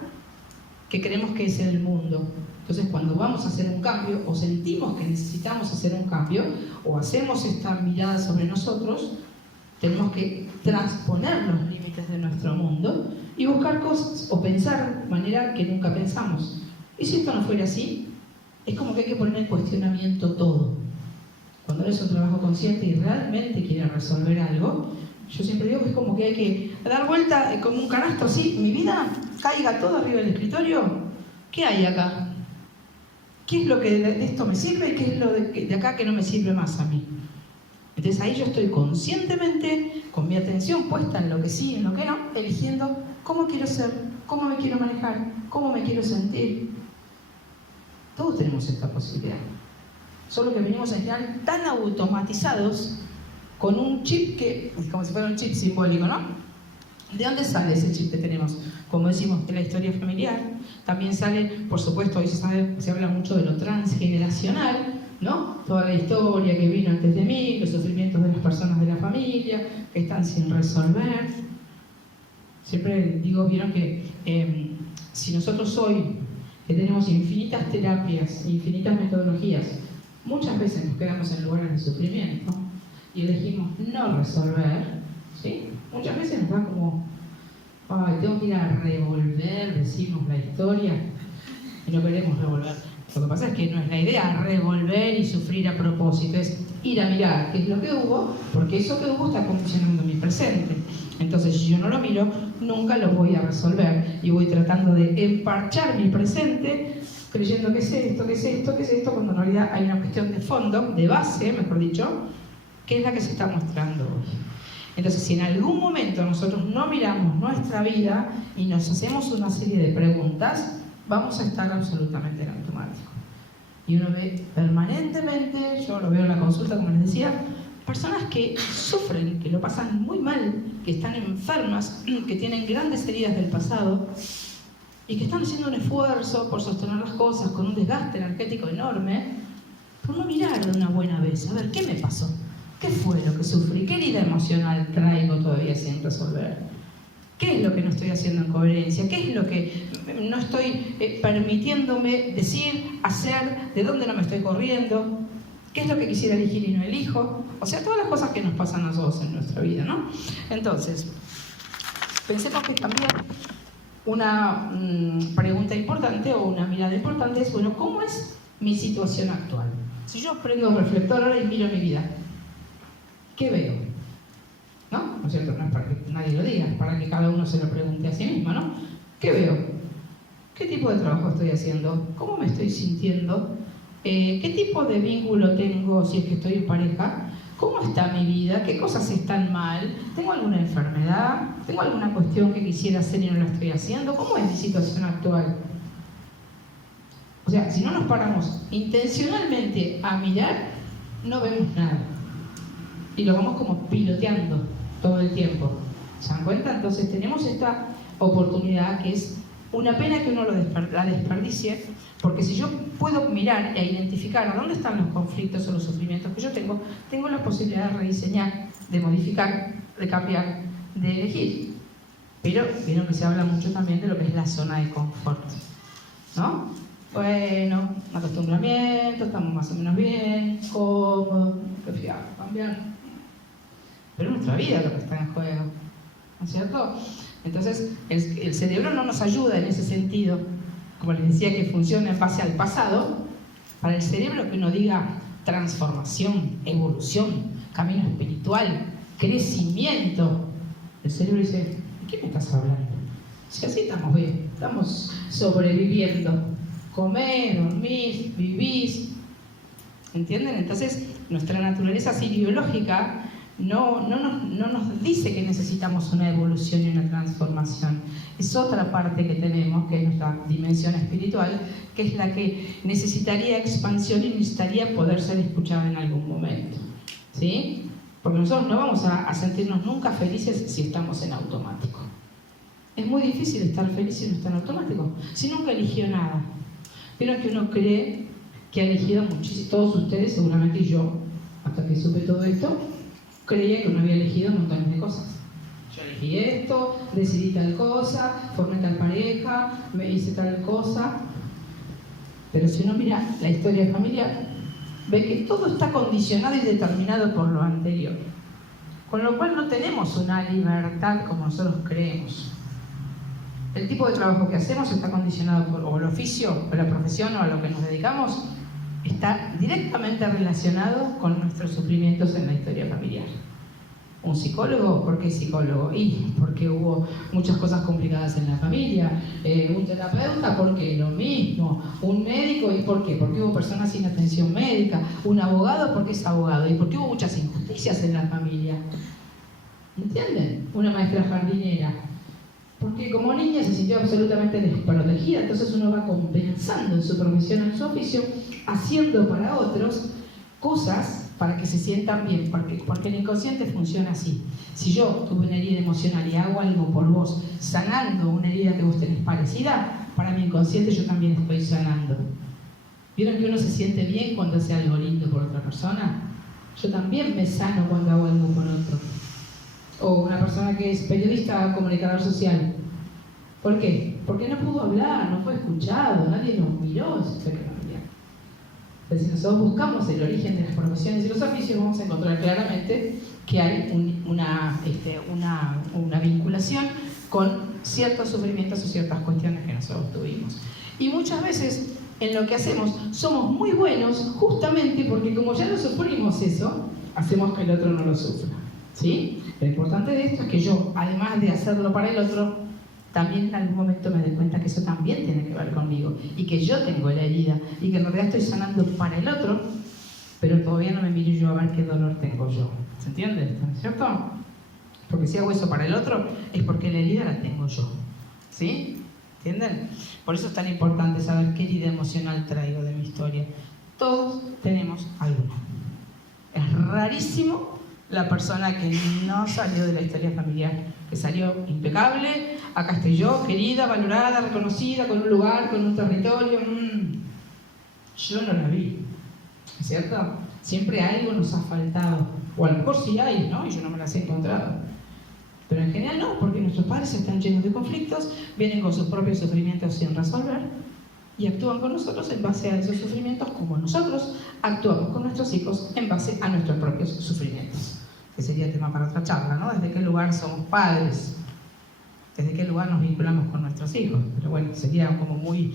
que creemos que es el mundo. Entonces cuando vamos a hacer un cambio o sentimos que necesitamos hacer un cambio o hacemos esta mirada sobre nosotros, tenemos que transponer los límites de nuestro mundo y buscar cosas o pensar de manera que nunca pensamos. Y si esto no fuera así, es como que hay que poner en cuestionamiento todo. Cuando eres un trabajo consciente y realmente quieres resolver algo, yo siempre digo que es como que hay que dar vuelta como un canasto así, mi vida caiga todo arriba del escritorio. ¿Qué hay acá? ¿Qué es lo que de esto me sirve y qué es lo de acá que no me sirve más a mí? Entonces ahí yo estoy conscientemente, con mi atención puesta en lo que sí y en lo que no, eligiendo cómo quiero ser, cómo me quiero manejar, cómo me quiero sentir. Todos tenemos esta posibilidad. Solo que venimos en general tan automatizados con un chip que es como si fuera un chip simbólico, ¿no? ¿De dónde sale ese chip que tenemos? Como decimos, de la historia familiar. También sale, por supuesto, hoy se habla mucho de lo transgeneracional, ¿no? Toda la historia que vino antes de mí, los sufrimientos de las personas de la familia, que están sin resolver. Siempre digo, vieron que si nosotros hoy, que tenemos infinitas terapias, infinitas metodologías, muchas veces nos quedamos en lugares de sufrimiento y elegimos no resolver, ¿sí? Muchas veces nos da como, ay, tengo que ir a revolver, decimos la historia, y no queremos revolver. Lo que pasa es que no es la idea revolver y sufrir a propósito, es ir a mirar qué es lo que hubo, porque eso que hubo está condicionando mi presente. Entonces, si yo no lo miro, nunca lo voy a resolver y voy tratando de emparchar mi presente, creyendo que es esto, que es esto, que es esto, cuando en realidad hay una cuestión de fondo, de base, mejor dicho, que es la que se está mostrando hoy. Entonces, si en algún momento nosotros no miramos nuestra vida y nos hacemos una serie de preguntas, vamos a estar absolutamente en automático. Y uno ve permanentemente, yo lo veo en la consulta, como les decía, personas que sufren, que lo pasan muy mal, que están enfermas, que tienen grandes heridas del pasado y que están haciendo un esfuerzo por sostener las cosas con un desgaste energético enorme, por no mirar de una buena vez, a ver, ¿qué me pasó? ¿Qué fue lo que sufrí? ¿Qué herida emocional traigo todavía sin resolver? ¿Qué es lo que no estoy haciendo en coherencia? ¿Qué es lo que no estoy permitiéndome decir, hacer? ¿De dónde no me estoy corriendo? ¿Qué es lo que quisiera elegir y no elijo? O sea, todas las cosas que nos pasan a nosotros en nuestra vida, ¿no? Entonces, pensemos que también una pregunta importante o una mirada importante es, bueno, ¿cómo es mi situación actual? Si yo prendo el reflector ahora y miro mi vida, ¿qué veo? ¿No? ¿No es cierto? No es para que nadie lo diga, es para que cada uno se lo pregunte a sí mismo, ¿no? ¿Qué veo? ¿Qué tipo de trabajo estoy haciendo? ¿Cómo me estoy sintiendo? ¿Qué tipo de vínculo tengo si es que estoy en pareja? ¿Cómo está mi vida? ¿Qué cosas están mal? ¿Tengo alguna enfermedad? ¿Tengo alguna cuestión que quisiera hacer y no la estoy haciendo? ¿Cómo es mi situación actual? O sea, si no nos paramos intencionalmente a mirar, no vemos nada. Y lo vamos como piloteando todo el tiempo. ¿Se dan cuenta? Entonces tenemos esta oportunidad que es una pena que uno la desperdicie, porque si yo puedo mirar e identificar a dónde están los conflictos o los sufrimientos que yo tengo la posibilidad de rediseñar, de modificar, de cambiar, de elegir. Pero vieron que se habla mucho también de lo que es la zona de confort, ¿no? Bueno, acostumbramiento, estamos más o menos bien, cómodos, prefiero cambiar. Pero nuestra vida es lo que está en juego, ¿no es cierto? Entonces, el cerebro no nos ayuda en ese sentido. Como les decía, que funciona en base al pasado. Para el cerebro que uno diga transformación, evolución, camino espiritual, crecimiento, el cerebro dice, ¿de qué me estás hablando? Si así estamos bien, estamos sobreviviendo. Comés, dormís, vivís. ¿Entienden? Entonces, nuestra naturaleza así biológica no nos dice que necesitamos una evolución y una transformación. Es otra parte que tenemos, que es nuestra dimensión espiritual, que es la que necesitaría expansión y necesitaría poder ser escuchada en algún momento. ¿Sí? Porque nosotros no vamos a sentirnos nunca felices si estamos en automático. Es muy difícil estar feliz si no está en automático, si nunca eligió nada. Pero que uno cree que ha elegido muchísimo, todos ustedes seguramente, y yo, hasta que supe todo esto, creía que uno había elegido montones de cosas. Yo elegí esto, decidí tal cosa, formé tal pareja, me hice tal cosa. Pero si uno mira la historia familiar, ve que todo está condicionado y determinado por lo anterior. Con lo cual no tenemos una libertad como nosotros creemos. El tipo de trabajo que hacemos está condicionado por o el oficio, o la profesión, o a lo que nos dedicamos, está directamente relacionado con nuestros sufrimientos en la historia familiar. Un psicólogo, ¿por qué psicólogo? Y porque hubo muchas cosas complicadas en la familia. Un terapeuta, ¿por qué? Lo mismo. Un médico, ¿y por qué? Porque hubo personas sin atención médica. Un abogado, ¿por qué es abogado? Y porque hubo muchas injusticias en la familia. ¿Entienden? Una maestra jardinera, porque como niña se sintió absolutamente desprotegida, entonces uno va compensando en su profesión, en su oficio, haciendo para otros cosas para que se sientan bien, porque el inconsciente funciona así. Si yo tuve una herida emocional y hago algo por vos, sanando una herida que vos tenés parecida, para mi inconsciente yo también estoy sanando. ¿Vieron que uno se siente bien cuando hace algo lindo por otra persona? Yo también me sano cuando hago algo por otro. O una persona que es periodista, comunicador social. ¿Por qué? Porque no pudo hablar, no fue escuchado, nadie nos miró. Entonces, si nosotros buscamos el origen de las profesiones y los oficios, vamos a encontrar claramente que hay una vinculación con ciertos sufrimientos o ciertas cuestiones que nosotros tuvimos. Y muchas veces en lo que hacemos somos muy buenos justamente porque como ya lo sufrimos eso, hacemos que el otro no lo sufra. ¿Sí? Lo importante de esto es que yo, además de hacerlo para el otro, también en algún momento me doy cuenta que eso también tiene que ver conmigo y que yo tengo la herida y que en realidad estoy sanando para el otro, pero todavía no me miro yo a ver qué dolor tengo yo. ¿Se entiende esto? ¿No es cierto? Porque si hago eso para el otro es porque la herida la tengo yo. ¿Sí? ¿Entienden? Por eso es tan importante saber qué herida emocional traigo de mi historia. Todos tenemos alguna. Es rarísimo la persona que no salió de la historia familiar, que salió impecable, acá estoy yo, querida, valorada, reconocida, con un lugar, con un territorio. Yo no la vi, ¿cierto? Siempre algo nos ha faltado. O a lo mejor sí hay, ¿no? Y yo no me las he encontrado. Pero en general no, porque nuestros padres están llenos de conflictos, vienen con sus propios sufrimientos sin resolver y actúan con nosotros en base a esos sufrimientos, como nosotros actuamos con nuestros hijos en base a nuestros propios sufrimientos. Que sería tema para otra charla, ¿no? ¿Desde qué lugar somos padres? ¿Desde qué lugar nos vinculamos con nuestros hijos? Pero bueno, sería como muy,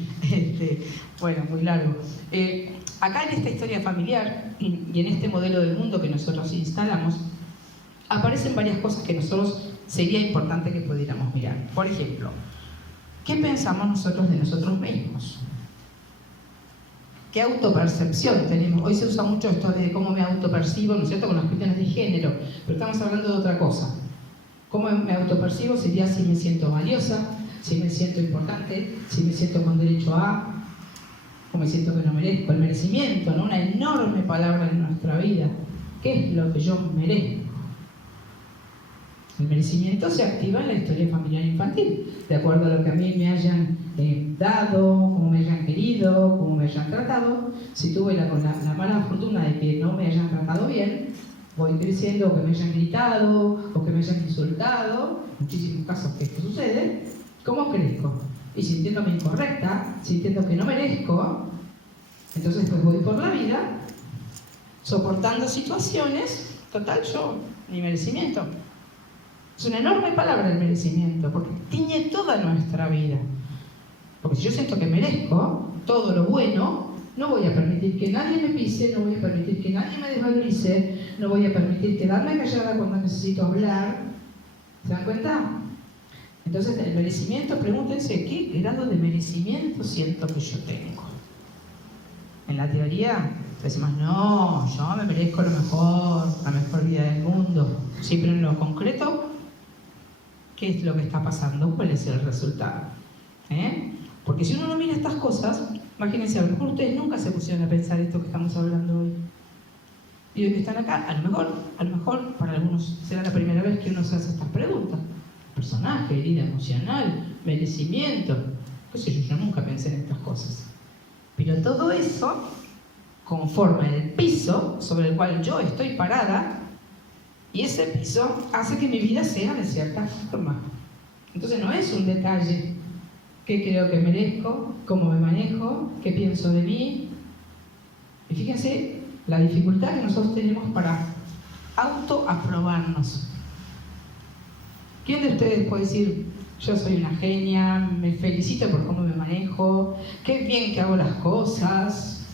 muy largo. Acá en esta historia familiar y en este modelo del mundo que nosotros instalamos, aparecen varias cosas que nosotros sería importante que pudiéramos mirar. Por ejemplo, ¿qué pensamos nosotros de nosotros mismos? ¿Qué autopercepción tenemos? Hoy se usa mucho esto de cómo me autopercibo, ¿no es cierto?, con las cuestiones de género, pero estamos hablando de otra cosa. ¿Cómo me autopercibo? Sería si me siento valiosa, si me siento importante, si me siento con derecho a, o me siento que no merezco. El merecimiento, ¿no? Una enorme palabra en nuestra vida. ¿Qué es lo que yo merezco? El merecimiento se activa en la historia familiar infantil, de acuerdo a lo que a mí me hayan dado, cómo me hayan querido, cómo me hayan tratado. Si tuve la mala fortuna de que no me hayan tratado bien, voy creciendo, o que me hayan gritado, o que me hayan insultado, muchísimos casos que esto sucede. ¿Cómo crezco? Y sintiéndome incorrecta, sintiendo que no merezco, entonces pues voy por la vida soportando situaciones, total, yo, ni merecimiento. Es una enorme palabra el merecimiento, porque tiñe toda nuestra vida. Porque si yo siento que merezco todo lo bueno, no voy a permitir que nadie me pise, no voy a permitir que nadie me desvalorice, no voy a permitir quedarme callada cuando necesito hablar. ¿Se dan cuenta? Entonces, el merecimiento, pregúntense, ¿qué grado de merecimiento siento que yo tengo? En la teoría, decimos, no, yo me merezco lo mejor, la mejor vida del mundo. Sí, pero en lo concreto, ¿qué es lo que está pasando? ¿Cuál es el resultado? Porque si uno no mira estas cosas, imagínense, a lo mejor ustedes nunca se pusieron a pensar esto que estamos hablando hoy. Y hoy que están acá, a lo mejor para algunos será la primera vez que uno se hace estas preguntas. Personaje, herida emocional, merecimiento, qué sé yo nunca pensé en estas cosas. Pero todo eso conforma el piso sobre el cual yo estoy parada, y ese piso hace que mi vida sea de cierta forma. Entonces no es un detalle. ¿Qué creo que merezco? ¿Cómo me manejo? ¿Qué pienso de mí? Y fíjense la dificultad que nosotros tenemos para autoaprobarnos. ¿Quién de ustedes puede decir, yo soy una genia, me felicito por cómo me manejo, qué bien que hago las cosas?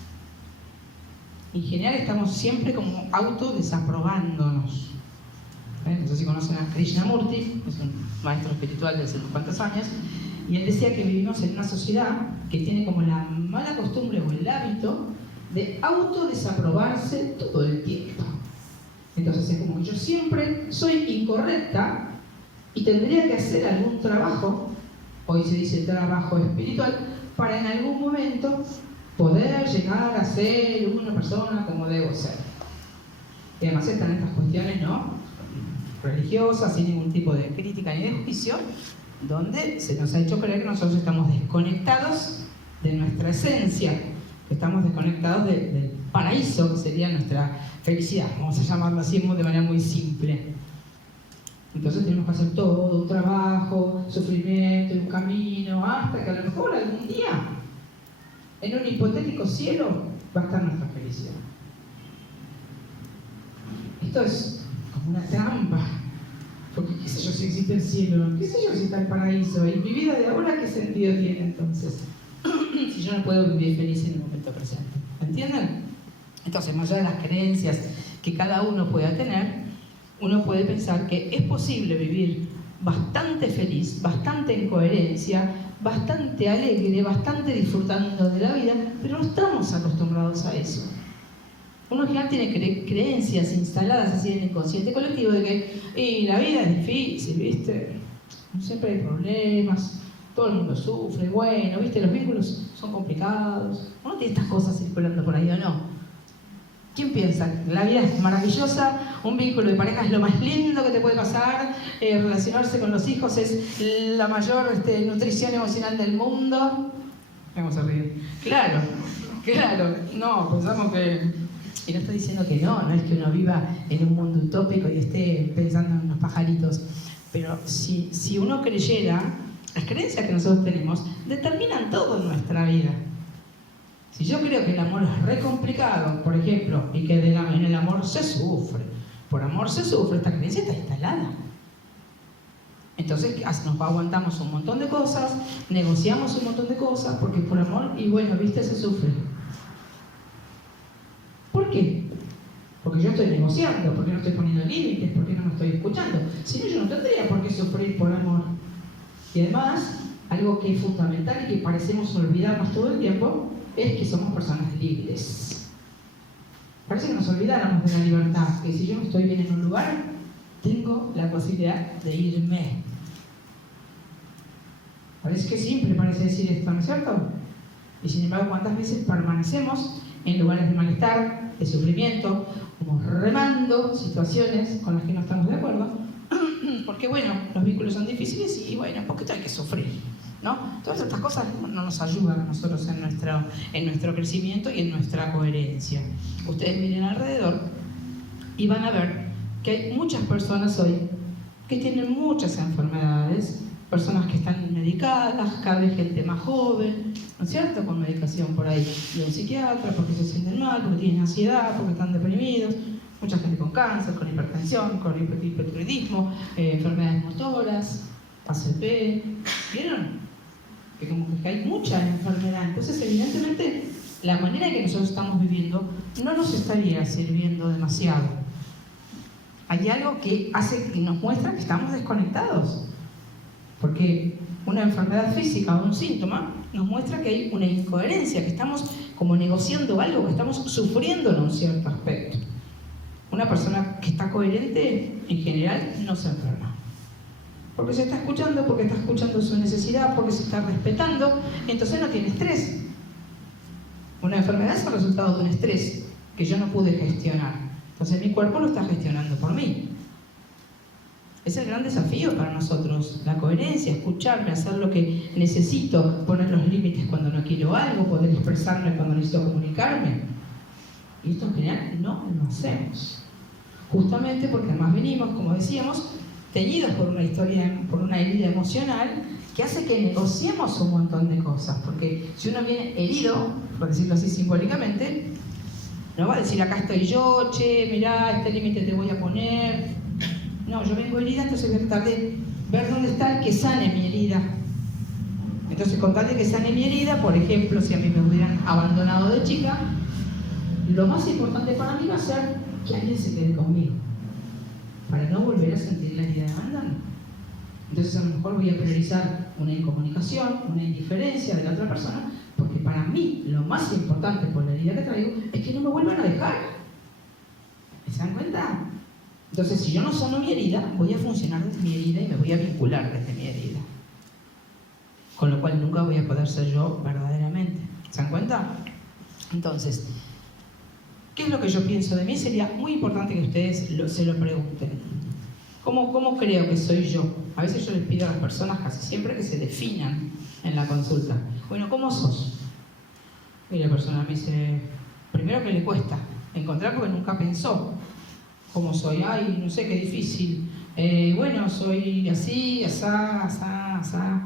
En general estamos siempre como autodesaprobándonos. No sé si conocen a Krishnamurti, es un maestro espiritual de hace unos cuantos años, y él decía que vivimos en una sociedad que tiene como la mala costumbre o el hábito de autodesaprobarse todo el tiempo. Entonces es como que yo siempre soy incorrecta y tendría que hacer algún trabajo, hoy se dice trabajo espiritual, para en algún momento poder llegar a ser una persona como debo ser. Y además están estas cuestiones, ¿no?, religiosas, sin ningún tipo de crítica ni de juicio, donde se nos ha hecho creer que nosotros estamos desconectados de nuestra esencia, que estamos desconectados del paraíso, que sería nuestra felicidad, vamos a llamarlo así de manera muy simple. Entonces tenemos que hacer todo, un trabajo, sufrimiento, un camino, hasta que a lo mejor algún día, en un hipotético cielo, va a estar nuestra felicidad. Esto es como una trampa, porque qué sé yo si existe el cielo, qué sé yo si está el paraíso, y mi vida de ahora qué sentido tiene entonces, si yo no puedo vivir feliz en el momento presente. ¿Entienden? Entonces, más allá de las creencias que cada uno pueda tener, uno puede pensar que es posible vivir bastante feliz, bastante en coherencia, bastante alegre, bastante disfrutando de la vida, pero no estamos acostumbrados a eso. Uno en general tiene creencias instaladas así en el inconsciente colectivo de que la vida es difícil, ¿viste? Siempre hay problemas, todo el mundo sufre, bueno, ¿viste? Los vínculos son complicados. Uno tiene estas cosas circulando por ahí, ¿o no? ¿Quién piensa? La vida es maravillosa, un vínculo de pareja es lo más lindo que te puede pasar, relacionarse con los hijos es la mayor nutrición emocional del mundo. Vamos a reír. Claro, no, pensamos que Y no estoy diciendo que no es que uno viva en un mundo utópico y esté pensando en los pajaritos. Pero si uno creyera, las creencias que nosotros tenemos determinan todo en nuestra vida. Si yo creo que el amor es re complicado, por ejemplo, y que en el amor se sufre, por amor se sufre, esta creencia está instalada. Entonces nos aguantamos un montón de cosas, negociamos un montón de cosas, porque por amor, y bueno, viste, se sufre. ¿Por qué? Porque yo estoy negociando, porque no estoy poniendo límites, porque no me estoy escuchando. Si no, yo no tendría por qué sufrir por amor. Y además, algo que es fundamental y que parecemos olvidarnos todo el tiempo, es que somos personas libres. Parece que nos olvidáramos de la libertad, que si yo no estoy bien en un lugar, tengo la posibilidad de irme. Parece que simple, parece decir esto, ¿no es cierto? Y sin embargo, ¿cuántas veces permanecemos en lugares de malestar, de sufrimiento, como remando situaciones con las que no estamos de acuerdo? Porque bueno, los vínculos son difíciles y bueno, un poquito hay que sufrir, ¿no? Todas estas cosas no nos ayudan a nosotros en nuestro crecimiento y en nuestra coherencia. Ustedes miren alrededor y van a ver que hay muchas personas hoy que tienen muchas enfermedades, personas que están medicadas, cada vez gente más joven, ¿no es cierto? Con medicación por ahí de un psiquiatra, porque se sienten mal, porque tienen ansiedad, porque están deprimidos, mucha gente con cáncer, con hipertensión, con hipotiroidismo, enfermedades motoras, ACP, ¿vieron? Que como que hay mucha enfermedad. Entonces, evidentemente, la manera en que nosotros estamos viviendo no nos estaría sirviendo demasiado. Hay algo que nos muestra que estamos desconectados. Porque una enfermedad física o un síntoma nos muestra que hay una incoherencia, que estamos como negociando algo, que estamos sufriendo en un cierto aspecto. Una persona que está coherente, en general, no se enferma. Porque se está escuchando, porque está escuchando su necesidad, porque se está respetando, entonces no tiene estrés. Una enfermedad es el resultado de un estrés que yo no pude gestionar. Entonces mi cuerpo lo está gestionando por mí. Es el gran desafío para nosotros, la coherencia, escucharme, hacer lo que necesito, poner los límites cuando no quiero algo, poder expresarme cuando necesito comunicarme. Y esto en general no lo hacemos. Justamente porque además venimos, como decíamos, teñidos por una historia, por una herida emocional que hace que negociemos un montón de cosas. Porque si uno viene herido, por decirlo así simbólicamente, no va a decir acá estoy yo, che, mirá, este límite te voy a poner. No, yo vengo herida, entonces voy a tratar de ver dónde está el que sane mi herida. Entonces, con tal de que sane mi herida, por ejemplo, si a mí me hubieran abandonado de chica, lo más importante para mí va a ser que alguien se quede conmigo, para no volver a sentir la herida de abandono. Entonces, a lo mejor voy a priorizar una incomunicación, una indiferencia de la otra persona, porque para mí lo más importante por la herida que traigo es que no me vuelvan a dejar. ¿Se dan cuenta? Entonces, si yo no sano mi herida, voy a funcionar desde mi herida y me voy a vincular desde mi herida. Con lo cual nunca voy a poder ser yo verdaderamente. ¿Se dan cuenta? Entonces, ¿qué es lo que yo pienso de mí? Sería muy importante que ustedes se lo pregunten. ¿Cómo creo que soy yo? A veces yo les pido a las personas casi siempre que se definan en la consulta. Bueno, ¿cómo sos? Y la persona me dice, primero que le cuesta encontrar porque nunca pensó. ¿Cómo soy? Ay, no sé, qué difícil. Bueno, soy así, asá.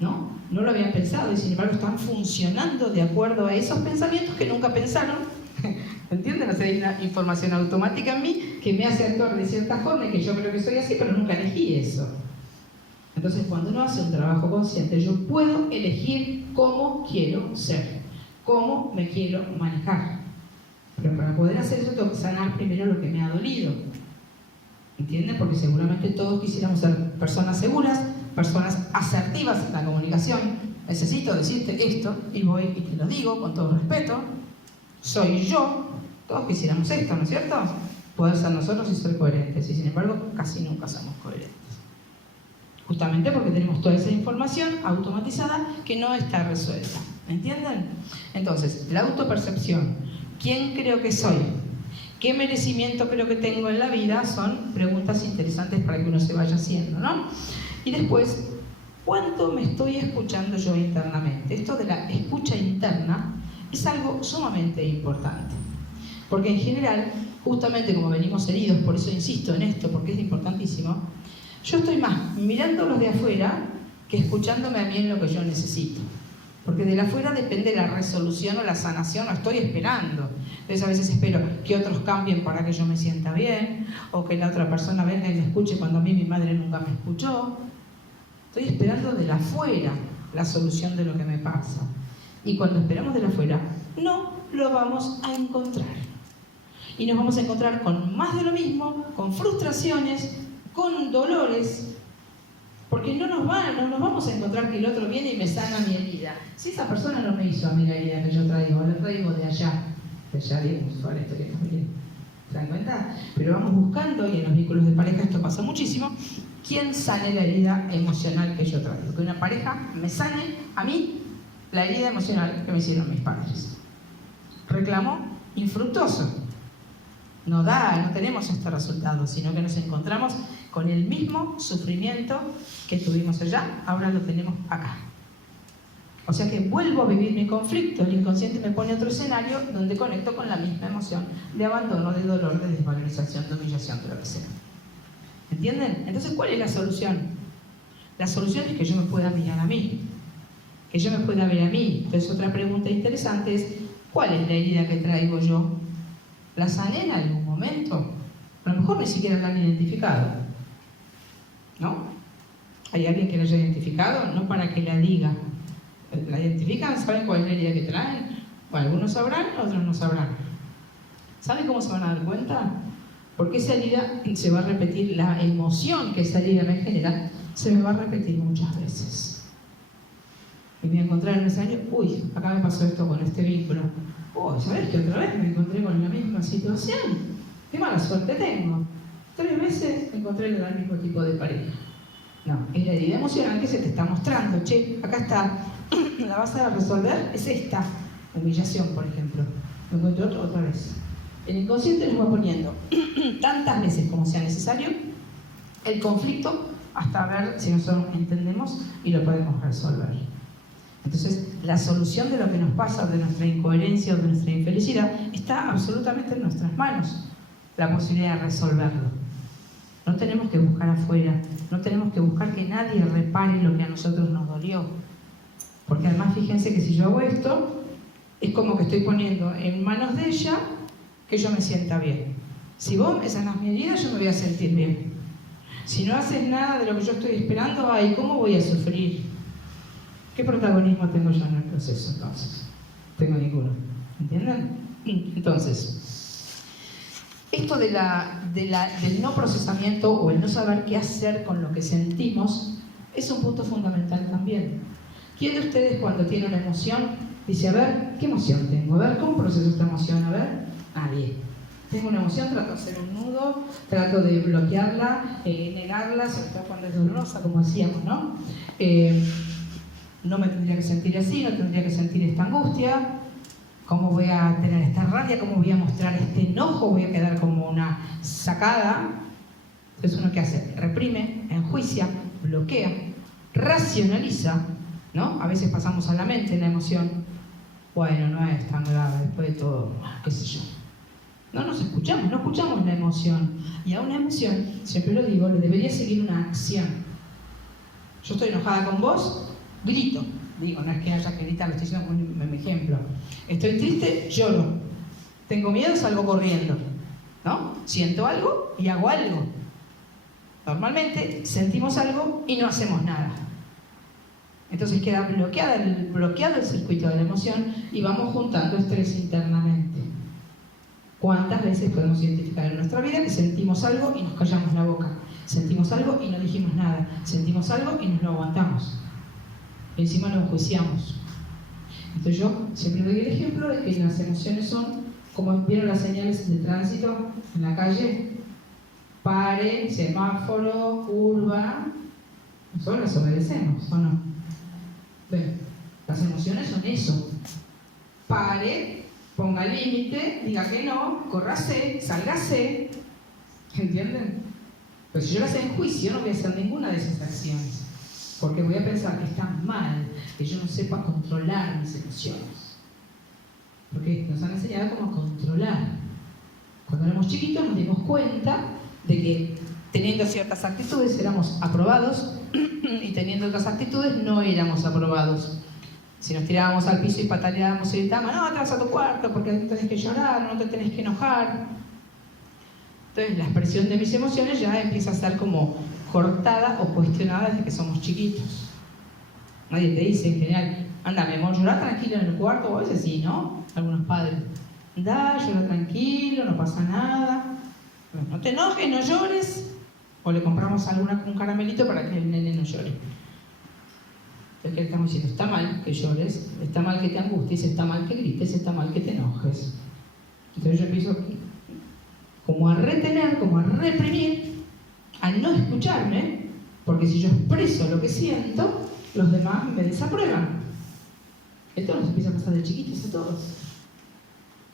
¿No? No lo habían pensado y sin embargo están funcionando de acuerdo a esos pensamientos que nunca pensaron. ¿Entienden? O sea, hay una información automática en mí que me hace actuar de cierta forma y que yo creo que soy así, pero nunca elegí eso. Entonces, cuando uno hace un trabajo consciente, yo puedo elegir cómo quiero ser, cómo me quiero manejar. Pero para poder hacer eso tengo que sanar primero lo que me ha dolido. ¿Entienden? Porque seguramente todos quisiéramos ser personas seguras, personas asertivas en la comunicación. Necesito decirte esto y voy y te lo digo con todo respeto. Soy yo. Todos quisiéramos esto, ¿no es cierto? Poder ser nosotros y ser coherentes. Y sin embargo, casi nunca somos coherentes. Justamente porque tenemos toda esa información automatizada que no está resuelta. ¿Entienden? Entonces, la autopercepción. ¿Quién creo que soy? ¿Qué merecimiento creo que tengo en la vida? Son preguntas interesantes para que uno se vaya haciendo, ¿no? Y después, ¿cuánto me estoy escuchando yo internamente? Esto de la escucha interna es algo sumamente importante. Porque en general, justamente como venimos heridos, por eso insisto en esto, porque es importantísimo, yo estoy más mirando los de afuera que escuchándome a mí en lo que yo necesito. Porque de la afuera depende la resolución o la sanación, lo estoy esperando. Entonces a veces espero que otros cambien para que yo me sienta bien, o que la otra persona venga y me escuche cuando a mí mi madre nunca me escuchó. Estoy esperando de la afuera la solución de lo que me pasa. Y cuando esperamos de la afuera, no lo vamos a encontrar. Y nos vamos a encontrar con más de lo mismo, con frustraciones, con dolores, porque no nos vamos a encontrar que el otro viene y me sana mi herida. Si esa persona no me hizo a mí la herida que yo traigo, la traigo de allá. De allá vimos toda la historia familiar. ¿Se dan cuenta? Pero vamos buscando, y en los vínculos de pareja esto pasa muchísimo, quién sane la herida emocional que yo traigo. Que una pareja me sane a mí la herida emocional que me hicieron mis padres. Reclamo infructuoso. No tenemos este resultado, sino que nos encontramos con el mismo sufrimiento que tuvimos allá, ahora lo tenemos acá. O sea que vuelvo a vivir mi conflicto, el inconsciente me pone otro escenario donde conecto con la misma emoción de abandono, de dolor, de desvalorización, de humillación, de lo que sea. ¿Entienden? Entonces, ¿cuál es la solución? La solución es que yo me pueda mirar a mí, que yo me pueda ver a mí. Entonces, otra pregunta interesante es, ¿cuál es la herida que traigo yo? ¿La sané en algún momento? A lo mejor ni siquiera la han identificado, ¿no? ¿Hay alguien que la haya identificado? No para que la diga. ¿La identifican? ¿Saben cuál es la herida que traen? Bueno, algunos sabrán, otros no sabrán. ¿Saben cómo se van a dar cuenta? Porque esa herida se va a repetir, la emoción que esa herida me genera, se me va a repetir muchas veces. Y me voy a encontrar en ese año, uy, acá me pasó esto con este vínculo. Oh, ¿sabes que otra vez me encontré con la misma situación? ¡Qué mala suerte tengo! 3 veces me encontré en el mismo tipo de pareja. No, es la herida emocional que se te está mostrando. Che, acá está, la vas a resolver, es esta. Humillación, por ejemplo. Me encuentro otra vez. El inconsciente nos va poniendo tantas veces como sea necesario el conflicto hasta ver si nosotros entendemos y lo podemos resolver. Entonces, la solución de lo que nos pasa, de nuestra incoherencia o de nuestra infelicidad, está absolutamente en nuestras manos, la posibilidad de resolverlo. No tenemos que buscar afuera, no tenemos que buscar que nadie repare lo que a nosotros nos dolió. Porque además, fíjense que si yo hago esto, es como que estoy poniendo en manos de ella que yo me sienta bien. Si vos me sanás mi herida, yo me voy a sentir bien. Si no haces nada de lo que yo estoy esperando, ay, ¿cómo voy a sufrir? ¿Qué protagonismo tengo yo en el proceso entonces? Tengo ninguno. ¿Entienden? Entonces, esto del no procesamiento o el no saber qué hacer con lo que sentimos es un punto fundamental también. ¿Quién de ustedes cuando tiene una emoción dice, a ver, ¿qué emoción tengo? A ver, ¿cómo proceso esta emoción? A ver, nadie. Tengo una emoción, trato de hacer un nudo, trato de bloquearla, negarla, sobre todo cuando es dolorosa, como decíamos, ¿no? No me tendría que sentir así, no tendría que sentir esta angustia. ¿Cómo voy a tener esta rabia? ¿Cómo voy a mostrar este enojo? Voy a quedar como una sacada. Entonces, ¿uno qué hace? Reprime, enjuicia, bloquea, racionaliza, ¿no? A veces pasamos a la mente la emoción. Bueno, no es tan grave, después de todo, qué sé yo. No nos escuchamos, no escuchamos la emoción. Y a una emoción, siempre lo digo, le debería seguir una acción. Yo estoy enojada con vos, grito. Digo, no es que haya que gritar, lo estoy diciendo como un ejemplo. Estoy triste, lloro. Tengo miedo, salgo corriendo. ¿No? Siento algo y hago algo. Normalmente sentimos algo y no hacemos nada. Entonces queda bloqueado el circuito de la emoción y vamos juntando estrés internamente. ¿Cuántas veces podemos identificar en nuestra vida que sentimos algo y nos callamos la boca? Sentimos algo y no dijimos nada. Sentimos algo y nos lo aguantamos. Y encima nos enjuiciamos. Entonces yo siempre doy el ejemplo de que las emociones son como vieron las señales de tránsito en la calle. Pare, semáforo, curva. Nosotros las obedecemos, ¿o no? Bueno, las emociones son eso. Pare, ponga límite, diga que no, córrase, sálgase. ¿Entienden? Pues si yo las enjuicio, no voy a hacer ninguna de esas acciones. Porque voy a pensar que está mal, que yo no sepa controlar mis emociones. Porque nos han enseñado cómo controlar. Cuando éramos chiquitos nos dimos cuenta de que teniendo ciertas actitudes éramos aprobados y teniendo otras actitudes no éramos aprobados. Si nos tirábamos al piso y pataleábamos y gritábamos, no, te vas a tu cuarto porque no tenés que llorar, no te tenés que enojar. Entonces la expresión de mis emociones ya empieza a ser como cortada o cuestionada desde que somos chiquitos. Nadie te dice en general, anda, mi amor, llorá tranquilo en el cuarto, o a veces sí, ¿no? Algunos padres, anda, llora tranquilo, no pasa nada, no te enojes, no llores, o le compramos un caramelito para que el nene no llore. Entonces, ¿qué le estamos diciendo? Está mal que llores, está mal que te angusties, está mal que grites, está mal que te enojes. Entonces yo empiezo como a retener, como a reprimir, a no escucharme, porque si yo expreso lo que siento, los demás me desaprueban. Esto nos empieza a pasar de chiquitos a todos.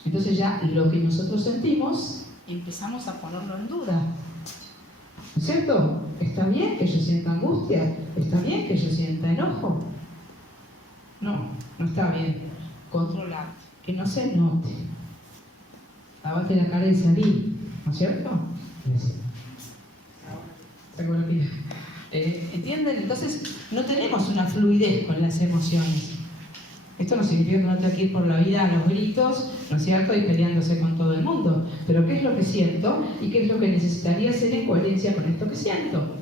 Entonces ya lo que nosotros sentimos, empezamos a ponerlo en duda. ¿No es cierto? ¿Está bien que yo sienta angustia? ¿Está bien que yo sienta enojo? No, no está bien. Controlar, que no se note. Lavate la cara y salí, ¿no es cierto? Saco la pila. ¿Entienden? Entonces no tenemos una fluidez con las emociones. Esto no significa que no tenga que ir por la vida a los gritos, ¿no es cierto?, y peleándose con todo el mundo. Pero ¿qué es lo que siento y qué es lo que necesitaría hacer en coherencia con esto que siento?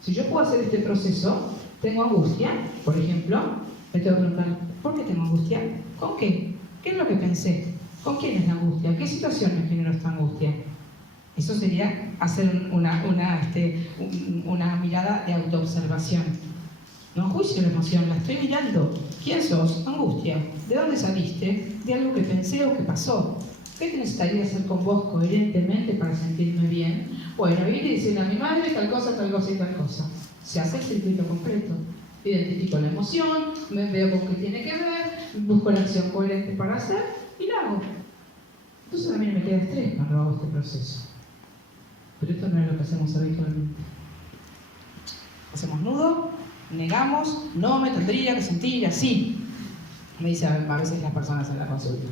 Si yo puedo hacer este proceso, tengo angustia, por ejemplo, me tengo que preguntar, ¿por qué tengo angustia? ¿Con qué? ¿Qué es lo que pensé? ¿Con quién es la angustia? ¿Qué situación me generó esta angustia? Eso sería hacer una mirada de autoobservación. No juicio la emoción, la estoy mirando. ¿Quién sos? Angustia. ¿De dónde saliste? ¿De algo que pensé o que pasó? ¿Qué te necesitaría hacer con vos coherentemente para sentirme bien? Bueno, ir y decirle a mi madre tal cosa y tal cosa. Se hace el circuito completo. Identifico la emoción, me veo con qué tiene que ver, busco la acción coherente para hacer y la hago. Entonces a mí no me queda estrés cuando hago este proceso. Pero esto no es lo que hacemos habitualmente. Hacemos nudo, negamos, no me tendría que sentir así. Me dicen a veces las personas en la consulta,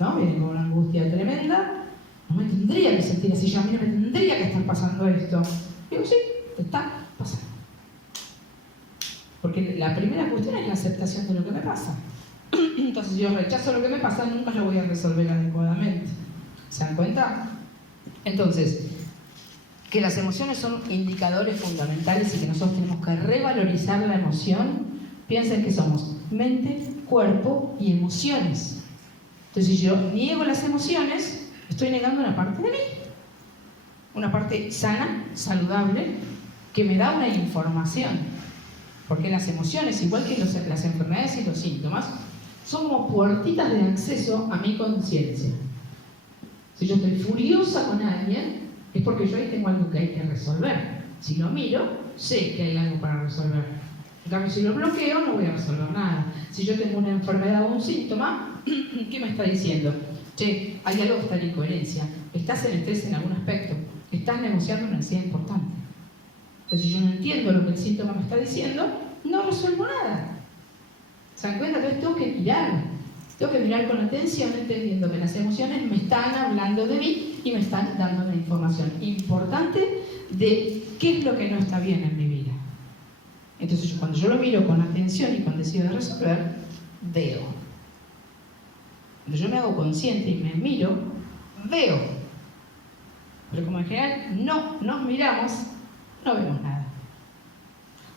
¿no? Vienen con una angustia tremenda, no me tendría que sentir así, yo a mí no me tendría que estar pasando esto. Digo, sí, te está pasando. Porque la primera cuestión es la aceptación de lo que me pasa. Entonces, si yo rechazo lo que me pasa, nunca lo voy a resolver adecuadamente. ¿Se dan cuenta? Entonces, que las emociones son indicadores fundamentales y que nosotros tenemos que revalorizar la emoción. Piensen que somos mente, cuerpo y emociones. Entonces, si yo niego las emociones, estoy negando una parte de mí. Una parte sana, saludable, que me da una información. Porque las emociones, igual que las enfermedades y los síntomas, son como puertitas de acceso a mi conciencia. Si yo estoy furiosa con alguien, es porque yo ahí tengo algo que hay que resolver. Si lo miro, sé que hay algo para resolver. En cambio, si lo bloqueo, no voy a resolver nada. Si yo tengo una enfermedad o un síntoma, ¿qué me está diciendo? Che, hay algo que está en incoherencia. Estás en estrés en algún aspecto. Estás negociando una ansiedad importante. Entonces, si yo no entiendo lo que el síntoma me está diciendo, no resuelvo nada. ¿Se dan cuenta? Entonces, tengo que mirar. Tengo que mirar con atención, entendiendo que las emociones me están hablando de mí y me están dando una información importante de qué es lo que no está bien en mi vida. Entonces, cuando yo lo miro con atención y con deseo de resolver, veo. Cuando yo me hago consciente y me miro, veo. Pero como en general no nos miramos, no vemos nada.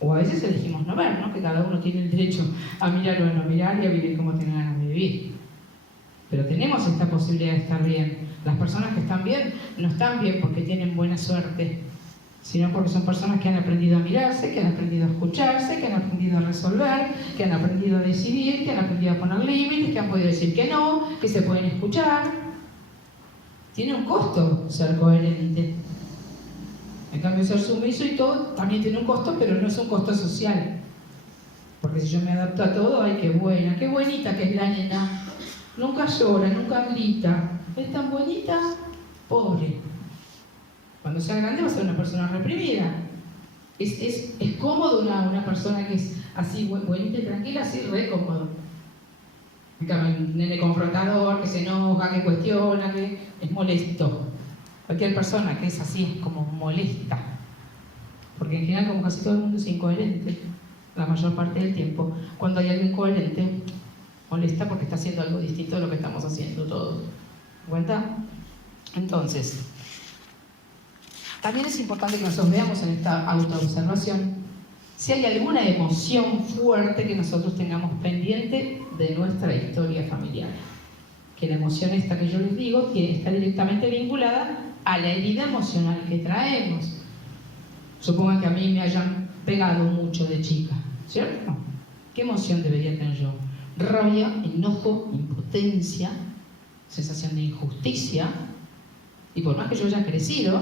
O a veces elegimos no ver, ¿no? Que cada uno tiene el derecho a mirar o a no mirar y a vivir como tiene ganas de vivir. Pero tenemos esta posibilidad de estar bien. Las personas que están bien no están bien porque tienen buena suerte, sino porque son personas que han aprendido a mirarse, que han aprendido a escucharse, que han aprendido a resolver, que han aprendido a decidir, que han aprendido a poner límites, que han podido decir que no, que se pueden escuchar. Tiene un costo ser coherente. En cambio, ser sumiso y todo también tiene un costo, pero no es un costo social. Porque si yo me adapto a todo, ¡ay, qué buena, qué bonita que es la nena! Nunca llora, nunca grita. Es tan bonita, pobre. Cuando sea grande va a ser una persona reprimida. Es cómodo una persona que es así, buenita y tranquila, así re cómodo. En cambio, un nene confrontador, que se enoja, que cuestiona, que es molesto. Cualquier persona que es así es como molesta. Porque en general, como casi todo el mundo es incoherente, la mayor parte del tiempo, cuando hay alguien coherente, molesta porque está haciendo algo distinto a lo que estamos haciendo todos. ¿Me cuenta? Entonces, también es importante que nosotros veamos en esta autoobservación si hay alguna emoción fuerte que nosotros tengamos pendiente de nuestra historia familiar. Que la emoción esta que yo les digo está directamente vinculada a la herida emocional que traemos. Supongan que a mí me hayan pegado mucho de chica, ¿cierto? ¿Qué emoción debería tener yo? Rabia, enojo, impotencia, sensación de injusticia. Y por más que yo haya crecido,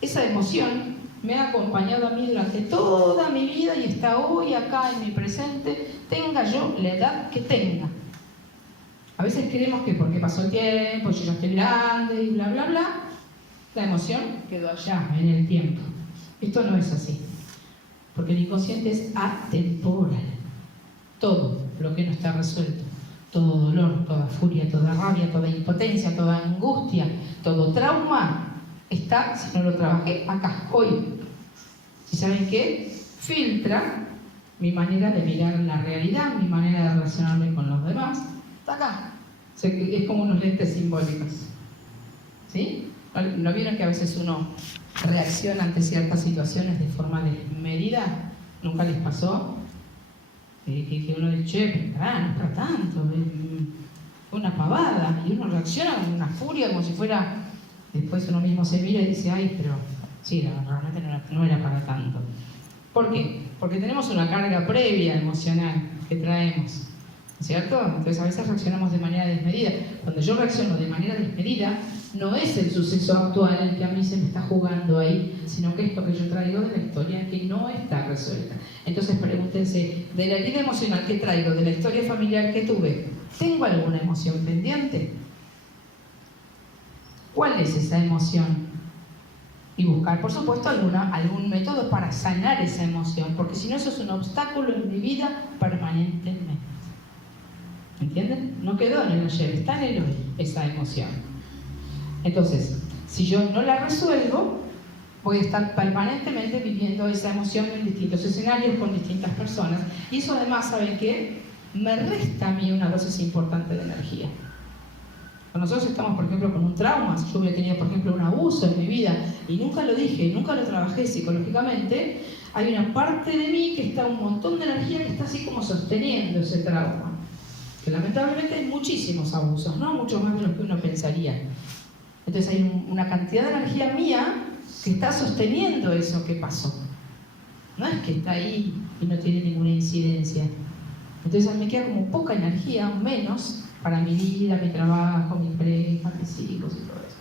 esa emoción me ha acompañado a mí durante toda mi vida y está hoy acá en mi presente, tenga yo la edad que tenga. A veces creemos que porque pasó el tiempo, yo ya estoy grande y bla, bla, bla, la emoción quedó allá en el tiempo. Esto no es así, porque el inconsciente es atemporal. Todo lo que no está resuelto, todo dolor, toda furia, toda rabia, toda impotencia, toda angustia, todo trauma, está, si no lo trabajé, acá, hoy. ¿Y saben qué? Filtra mi manera de mirar la realidad, mi manera de relacionarme con los demás. Está acá. Es como unos lentes simbólicos. ¿Sí? ¿No vieron que a veces uno reacciona ante ciertas situaciones de forma desmedida? ¿Nunca les pasó? Que uno dice, che, pero no es para tanto, fue una pavada. Y uno reacciona con una furia como si fuera... Después uno mismo se mira y dice, ay, pero sí, realmente no era para tanto. ¿Por qué? Porque tenemos una carga previa emocional que traemos, ¿cierto? Entonces a veces reaccionamos de manera desmedida. Cuando yo reacciono de manera desmedida, no es el suceso actual el que a mí se me está jugando ahí, sino que es lo que yo traigo de la historia que no está resuelta. Entonces pregúntense, de la herida emocional que traigo, de la historia familiar que tuve, ¿tengo alguna emoción pendiente? ¿Cuál es esa emoción? Y buscar, por supuesto, algún método para sanar esa emoción, porque si no, eso es un obstáculo en mi vida permanentemente. ¿Entienden? No quedó en el ayer, está en el hoy, esa emoción. Entonces, si yo no la resuelvo, voy a estar permanentemente viviendo esa emoción en distintos escenarios, con distintas personas, y eso además, ¿saben qué? Me resta a mí una dosis importante de energía. Cuando nosotros estamos, por ejemplo, con un trauma, si yo hubiera tenido, por ejemplo, un abuso en mi vida y nunca lo dije, nunca lo trabajé psicológicamente, hay una parte de mí que está un montón de energía que está así como sosteniendo ese trauma. Que lamentablemente hay muchísimos abusos, ¿no? Mucho más de lo que uno pensaría. Entonces hay una cantidad de energía mía que está sosteniendo eso que pasó. No es que está ahí y no tiene ninguna incidencia. Entonces a mí me queda como poca energía, menos, para mi vida, mi trabajo, mi pareja, mis hijos y todo esto.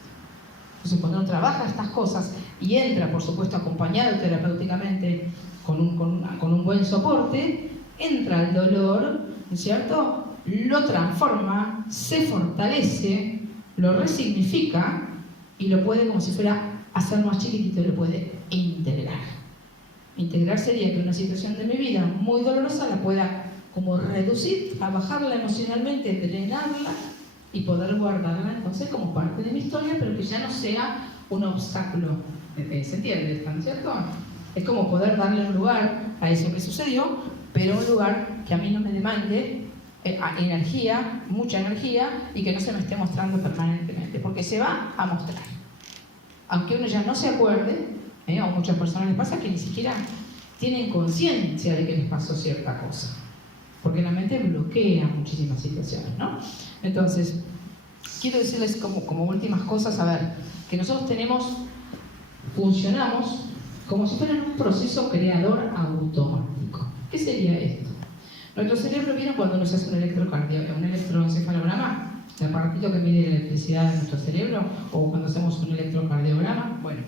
Entonces cuando uno trabaja estas cosas y entra, por supuesto, acompañado terapéuticamente con un buen soporte, entra el dolor, ¿no es cierto? Lo transforma, se fortalece, lo resignifica y lo puede, como si fuera, hacer más chiquitito, lo puede integrar. Integrar sería que una situación de mi vida muy dolorosa la pueda como reducir, a bajarla emocionalmente, drenarla y poder guardarla entonces como parte de mi historia, pero que ya no sea un obstáculo. ¿Se entiende? ¿No es cierto? Es como poder darle un lugar a eso que sucedió, pero un lugar que a mí no me demande energía, mucha energía, y que no se me esté mostrando permanentemente, porque se va a mostrar. Aunque uno ya no se acuerde, a muchas personas les pasa que ni siquiera tienen conciencia de que les pasó cierta cosa, porque la mente bloquea muchísimas situaciones, ¿no? Entonces, quiero decirles como últimas cosas, a ver, que nosotros funcionamos como si fuera un proceso creador automático. ¿Qué sería esto? Nuestro cerebro, ¿vieron cuando nos hace un electroencefalograma? El aparatito que mide la electricidad de nuestro cerebro, o cuando hacemos un electrocardiograma. Bueno,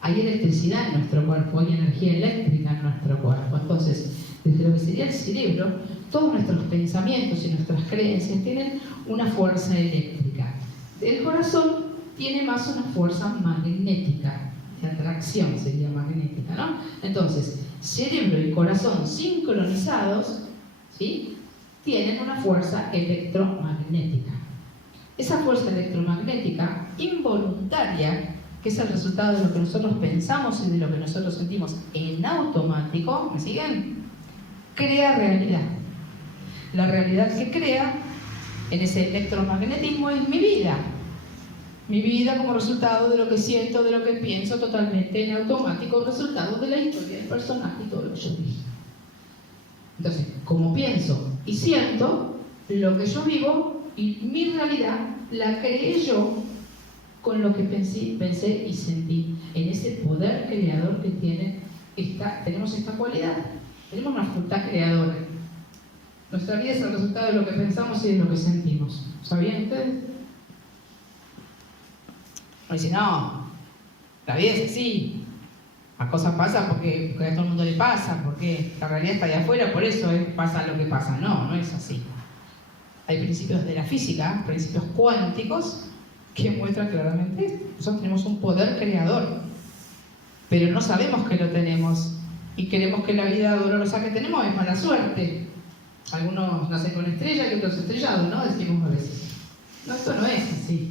hay electricidad en nuestro cuerpo, hay energía eléctrica en nuestro cuerpo. Entonces, desde lo que sería el cerebro, todos nuestros pensamientos y nuestras creencias tienen una fuerza eléctrica. El corazón tiene más una fuerza magnética, de atracción sería magnética, ¿no? Entonces, cerebro y corazón sincronizados, ¿sí?, tienen una fuerza electromagnética. Esa fuerza electromagnética involuntaria, que es el resultado de lo que nosotros pensamos y de lo que nosotros sentimos en automático, ¿me siguen? Crea realidad. La realidad que crea en ese electromagnetismo es mi vida. Mi vida como resultado de lo que siento, de lo que pienso, totalmente en automático, resultado de la historia del personaje y todo lo que yo viví. Entonces, como pienso y siento, lo que yo vivo y mi realidad la creé yo con lo que pensé y sentí, en ese poder creador que tenemos esta cualidad. Tenemos una facultad creadora. Nuestra vida es el resultado de lo que pensamos y de lo que sentimos. ¿Sabían ustedes? Uno dice, no, la vida es así. Las cosas pasan porque a todo el mundo le pasa, porque la realidad está allá afuera, por eso pasa lo que pasa. No, no es así. Hay principios de la física, principios cuánticos, que muestran claramente esto. Nosotros tenemos un poder creador, pero no sabemos que lo tenemos y creemos que la vida dolorosa que tenemos es mala suerte. Algunos nacen con estrellas y otros estrellados, ¿no? Decimos a veces. No, esto no es así.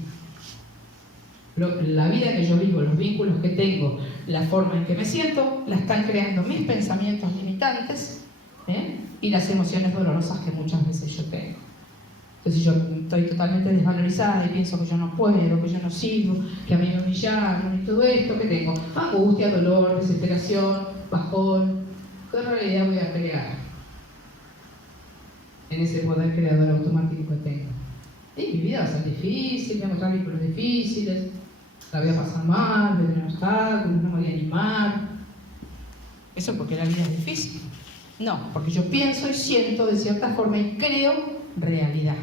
La vida que yo vivo, los vínculos que tengo, la forma en que me siento, la están creando mis pensamientos limitantes, y las emociones dolorosas que muchas veces yo tengo. Entonces yo estoy totalmente desvalorizada y pienso que yo no puedo, que yo no sirvo, que a mí me humillaron y todo esto que tengo. Angustia, dolor, desesperación, bajón. ¿Qué realidad voy a crear en ese poder creador automático que tengo? Y mi vida va a ser difícil, voy a encontrar vínculos difíciles, la voy a pasar mal, voy a tener obstáculos, no me voy a animar. ¿Eso porque la vida es difícil? No, porque yo pienso y siento de cierta forma y creo realidad.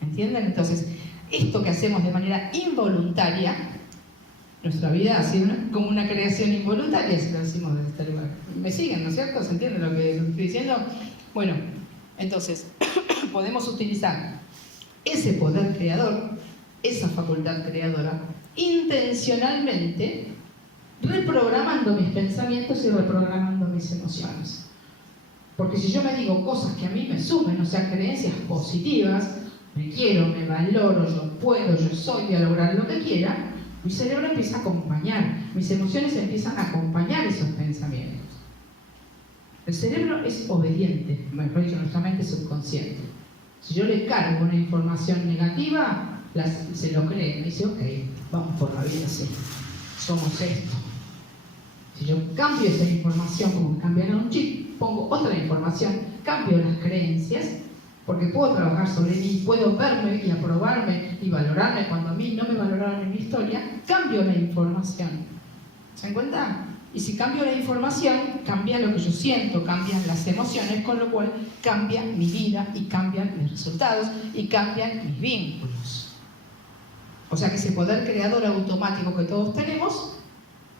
¿Entienden? Entonces, esto que hacemos de manera involuntaria, nuestra vida ha sido como una creación involuntaria, si lo decimos desde este lugar. ¿Me siguen, no es cierto? ¿Se entiende lo que estoy diciendo? Bueno, entonces, podemos utilizar ese poder creador, esa facultad creadora, intencionalmente reprogramando mis pensamientos y reprogramando mis emociones. Porque si yo me digo cosas que a mí me sumen, o sea, creencias positivas, me quiero, me valoro, yo puedo, yo soy, voy a lograr lo que quiera, mi cerebro empieza a acompañar, mis emociones empiezan a acompañar esos pensamientos. El cerebro es obediente, mejor dicho, nuestra mente es subconsciente. Si yo le cargo una información negativa, se lo cree, me dice, ok, vamos por la vida así, somos esto. Si yo cambio esa información, como cambiar un chip, pongo otra información, cambio las creencias, porque puedo trabajar sobre mí, puedo verme y aprobarme y valorarme cuando a mí no me valoraron en mi historia, cambio la información. ¿Se dan cuenta? Y si cambio la información, cambia lo que yo siento, cambian las emociones, con lo cual cambia mi vida y cambian mis resultados y cambian mis vínculos. O sea que ese poder creador automático que todos tenemos,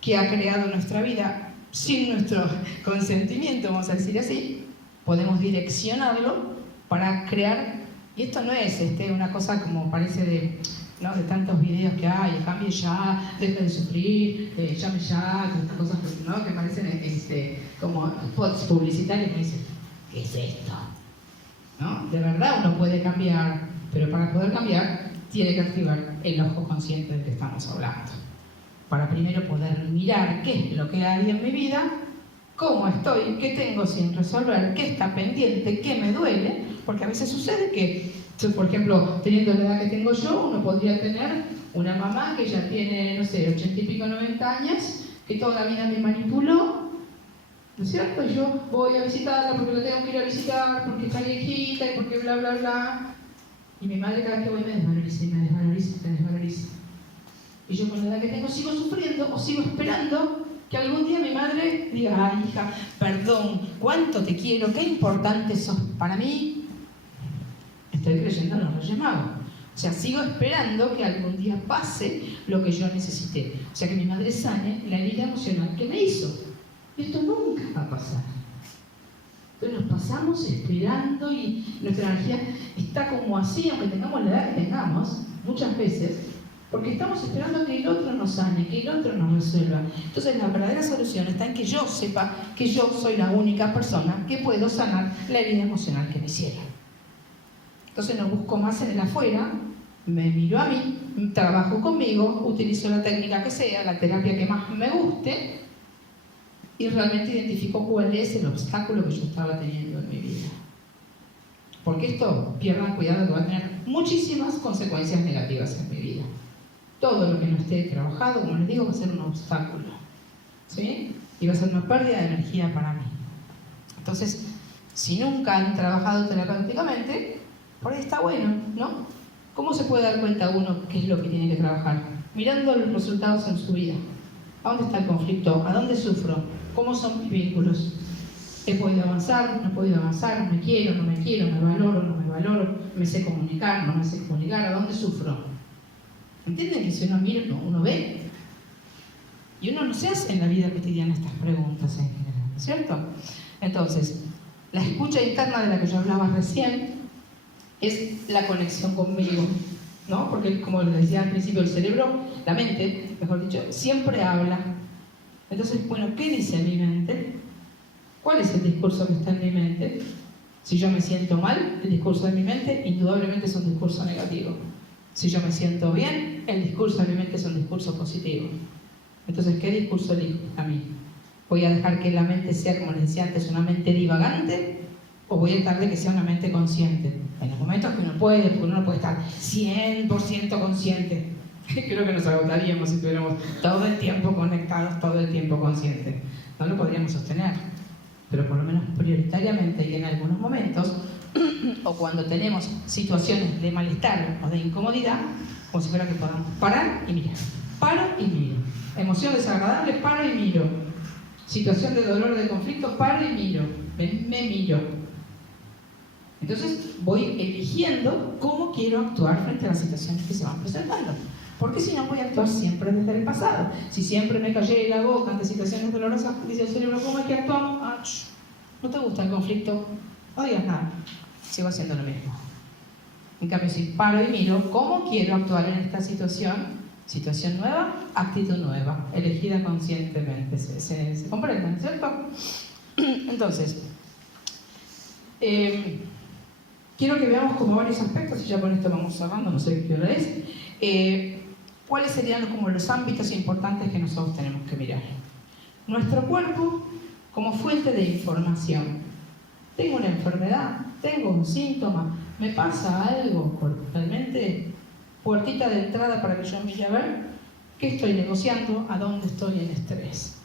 que ha creado nuestra vida sin nuestro consentimiento, vamos a decir así, podemos direccionarlo para crear, y esto no es una cosa como parece de tantos videos que hay, cambie ya, deje de sufrir, llame ya, estas cosas que parecen como spots publicitarios que dicen, ¿qué es esto? ¿No? De verdad uno puede cambiar, pero para poder cambiar tiene que activar el ojo consciente del que estamos hablando. Para primero poder mirar qué es lo que hay en mi vida, cómo estoy, qué tengo sin resolver, qué está pendiente, qué me duele, porque a veces sucede que, por ejemplo, teniendo la edad que tengo yo, uno podría tener una mamá que ya tiene, 80 y pico, 90 años, que toda la vida me manipuló, ¿no es cierto? Y yo voy a visitarla porque la tengo que ir a visitar, porque está viejita y porque bla, bla, bla. Y mi madre cada vez que voy me desvaloriza y me desvaloriza y me desvaloriza. Y yo con la edad que tengo sigo sufriendo o sigo esperando que algún día mi madre diga, ay hija, perdón, cuánto te quiero, qué importante sos para mí. Estoy creyendo en los Reyes Magos. O sea, sigo esperando que algún día pase lo que yo necesité. O sea, que mi madre sane la herida emocional que me hizo. Y esto nunca va a pasar. Entonces nos pasamos esperando y nuestra energía está como así, aunque tengamos la edad que tengamos, muchas veces, porque estamos esperando que el otro nos sane, que el otro nos resuelva. Entonces la verdadera solución está en que yo sepa que yo soy la única persona que puedo sanar la herida emocional que me hicieron. Entonces no busco más en el afuera, me miro a mí, trabajo conmigo, utilizo la técnica que sea, la terapia que más me guste y realmente identifico cuál es el obstáculo que yo estaba teniendo en mi vida. Porque esto, pierdan cuidado, que va a tener muchísimas consecuencias negativas en mi vida. Todo lo que no esté trabajado, como les digo, va a ser un obstáculo, ¿sí? Y va a ser una pérdida de energía para mí. Entonces, si nunca han trabajado terapéuticamente, por ahí está bueno, ¿no? ¿Cómo se puede dar cuenta uno qué es lo que tiene que trabajar? Mirando los resultados en su vida. ¿A dónde está el conflicto? ¿A dónde sufro? ¿Cómo son mis vínculos? ¿He podido avanzar? ¿No he podido avanzar? ¿Me quiero? ¿No me quiero? ¿Me valoro? ¿No me valoro? ¿Me sé comunicar? ¿No me sé comunicar? ¿A dónde sufro? ¿Entienden que si uno mira, uno ve? Y uno no se hace en la vida cotidiana estas preguntas en general, ¿cierto? Entonces, la escucha interna de la que yo hablaba recién es la conexión conmigo, ¿no? Porque, como les decía al principio, el cerebro, la mente, mejor dicho, siempre habla. Entonces, bueno, ¿qué dice mi mente? ¿Cuál es el discurso que está en mi mente? Si yo me siento mal, el discurso de mi mente indudablemente es un discurso negativo. Si yo me siento bien, el discurso de mi mente es un discurso positivo. Entonces, ¿qué discurso elijo a mí? ¿Voy a dejar que la mente sea, como les decía antes, una mente divagante? ¿O voy a tratar de que sea una mente consciente? En los momentos que uno puede, porque uno no puede estar 100% consciente. Creo que nos agotaríamos si estuviéramos todo el tiempo conectados, todo el tiempo conscientes. No lo podríamos sostener. Pero por lo menos prioritariamente y en algunos momentos, o cuando tenemos situaciones de malestar o de incomodidad, como si fuera que podamos parar y mirar. Paro y miro. Emoción desagradable, paro y miro. Situación de dolor, de conflicto, paro y miro. Me miro. Entonces voy eligiendo cómo quiero actuar frente a las situaciones que se van presentando. Porque si no voy a actuar siempre desde el pasado. Si siempre me callé la boca ante situaciones dolorosas, dice el cerebro, ¿cómo es que actuamos? ¿No te gusta el conflicto? No digas nada. Sigo haciendo lo mismo. En cambio, si paro y miro, ¿cómo quiero actuar en esta situación? Situación nueva, actitud nueva, elegida conscientemente. ¿Se comprenden, cierto? Entonces, quiero que veamos como varios aspectos, y ya con esto vamos cerrando, no sé qué hora es. ¿Cuáles serían como los ámbitos importantes que nosotros tenemos que mirar? Nuestro cuerpo como fuente de información. Tengo una enfermedad, tengo un síntoma, me pasa algo corporalmente, puertita de entrada para que yo mire a ver qué estoy negociando, a dónde estoy en estrés.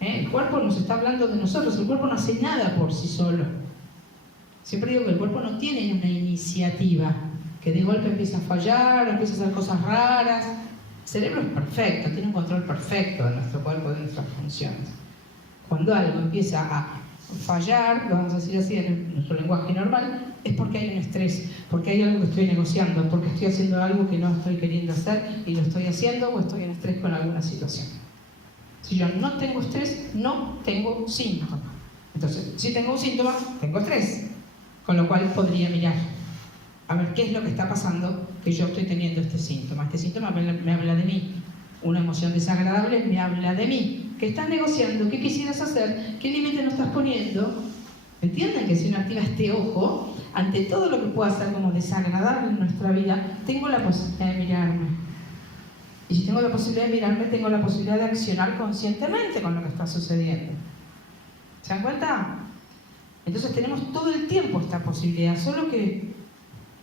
El cuerpo nos está hablando de nosotros, el cuerpo no hace nada por sí solo. Siempre digo que el cuerpo no tiene una iniciativa, que de golpe empieza a fallar, empieza a hacer cosas raras. El cerebro es perfecto, tiene un control perfecto de nuestro cuerpo, de nuestras funciones. Cuando algo empieza a fallar, lo vamos a decir así en nuestro lenguaje normal, es porque hay un estrés, porque hay algo que estoy negociando, porque estoy haciendo algo que no estoy queriendo hacer y lo estoy haciendo o estoy en estrés con alguna situación. Si yo no tengo estrés, no tengo síntoma. Entonces, si tengo un síntoma, tengo estrés. Con lo cual podría mirar a ver qué es lo que está pasando que yo estoy teniendo este síntoma. Este síntoma me habla de mí. Una emoción desagradable me habla de mí. ¿Qué estás negociando? ¿Qué quisieras hacer? ¿Qué límite no estás poniendo? ¿Entienden que si uno activa este ojo, ante todo lo que pueda ser como desagradable en nuestra vida, tengo la posibilidad de mirarme? Y si tengo la posibilidad de mirarme, tengo la posibilidad de accionar conscientemente con lo que está sucediendo. ¿Se dan cuenta? Entonces tenemos todo el tiempo esta posibilidad, solo que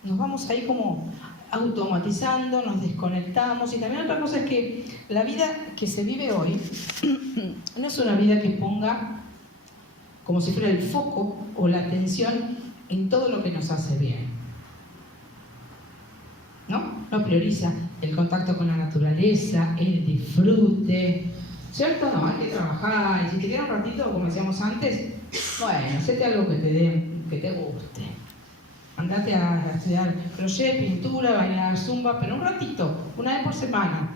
nos vamos ahí como automatizando, nos desconectamos. Y también otra cosa es que la vida que se vive hoy no es una vida que ponga como si fuera el foco o la atención en todo lo que nos hace bien. No prioriza el contacto con la naturaleza, el disfrute, ¿cierto? No, hay que trabajar. Y si te queda un ratito, como decíamos antes, bueno, hacete algo que te guste. Andate a estudiar crochet, pintura, bailar zumba, pero un ratito, una vez por semana.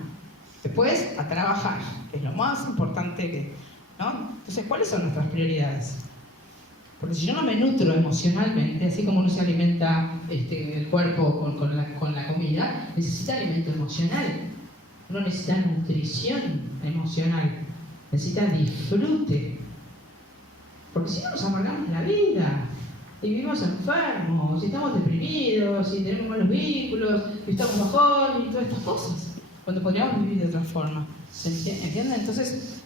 Después, a trabajar, que es lo más importante, ¿no? Entonces, ¿cuáles son nuestras prioridades? Porque si yo no me nutro emocionalmente, así como uno se alimenta el cuerpo con la comida, necesita alimento emocional. Uno necesita nutrición emocional, necesita disfrute. Porque si no nos amargamos la vida. y vivimos enfermos, y estamos deprimidos, y tenemos malos vínculos, y estamos bajón, y todas estas cosas, cuando podríamos vivir de otra forma. ¿Se entiende? Entonces,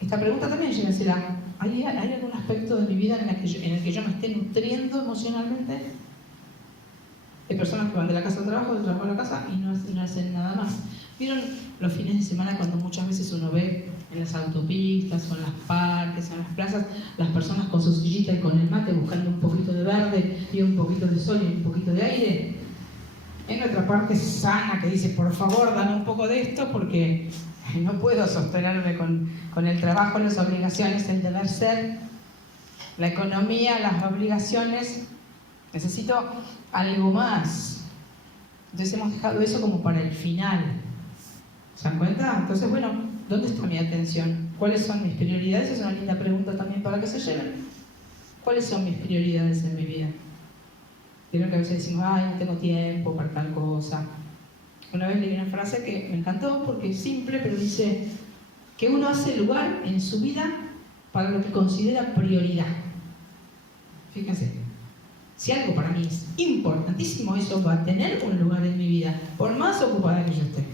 esta pregunta también llévensela. ¿Hay algún aspecto de mi vida en el que yo me esté nutriendo emocionalmente? Hay personas que van de la casa al trabajo, del trabajo a la casa y no hacen nada más. ¿Vieron los fines de semana cuando muchas veces uno ve en las autopistas o en los parques, en las plazas, las personas con su sillita y con el mate buscando un poquito de verde y un poquito de sol y un poquito de aire? En otra parte sana que dice, por favor, dame un poco de esto porque no puedo sostenerme con el trabajo, las obligaciones, el deber ser, la economía, las obligaciones. Necesito algo más. Entonces hemos dejado eso como para el final. ¿Se dan cuenta? Entonces, bueno, ¿dónde está mi atención? ¿Cuáles son mis prioridades? Es una linda pregunta también para que se lleven. ¿Cuáles son mis prioridades en mi vida? Vieron que a veces decimos, ay, no tengo tiempo para tal cosa. Una vez leí una frase que me encantó porque es simple, pero dice que uno hace lugar en su vida para lo que considera prioridad. Fíjense, si algo para mí es importantísimo, eso va a tener un lugar en mi vida, por más ocupada que yo esté.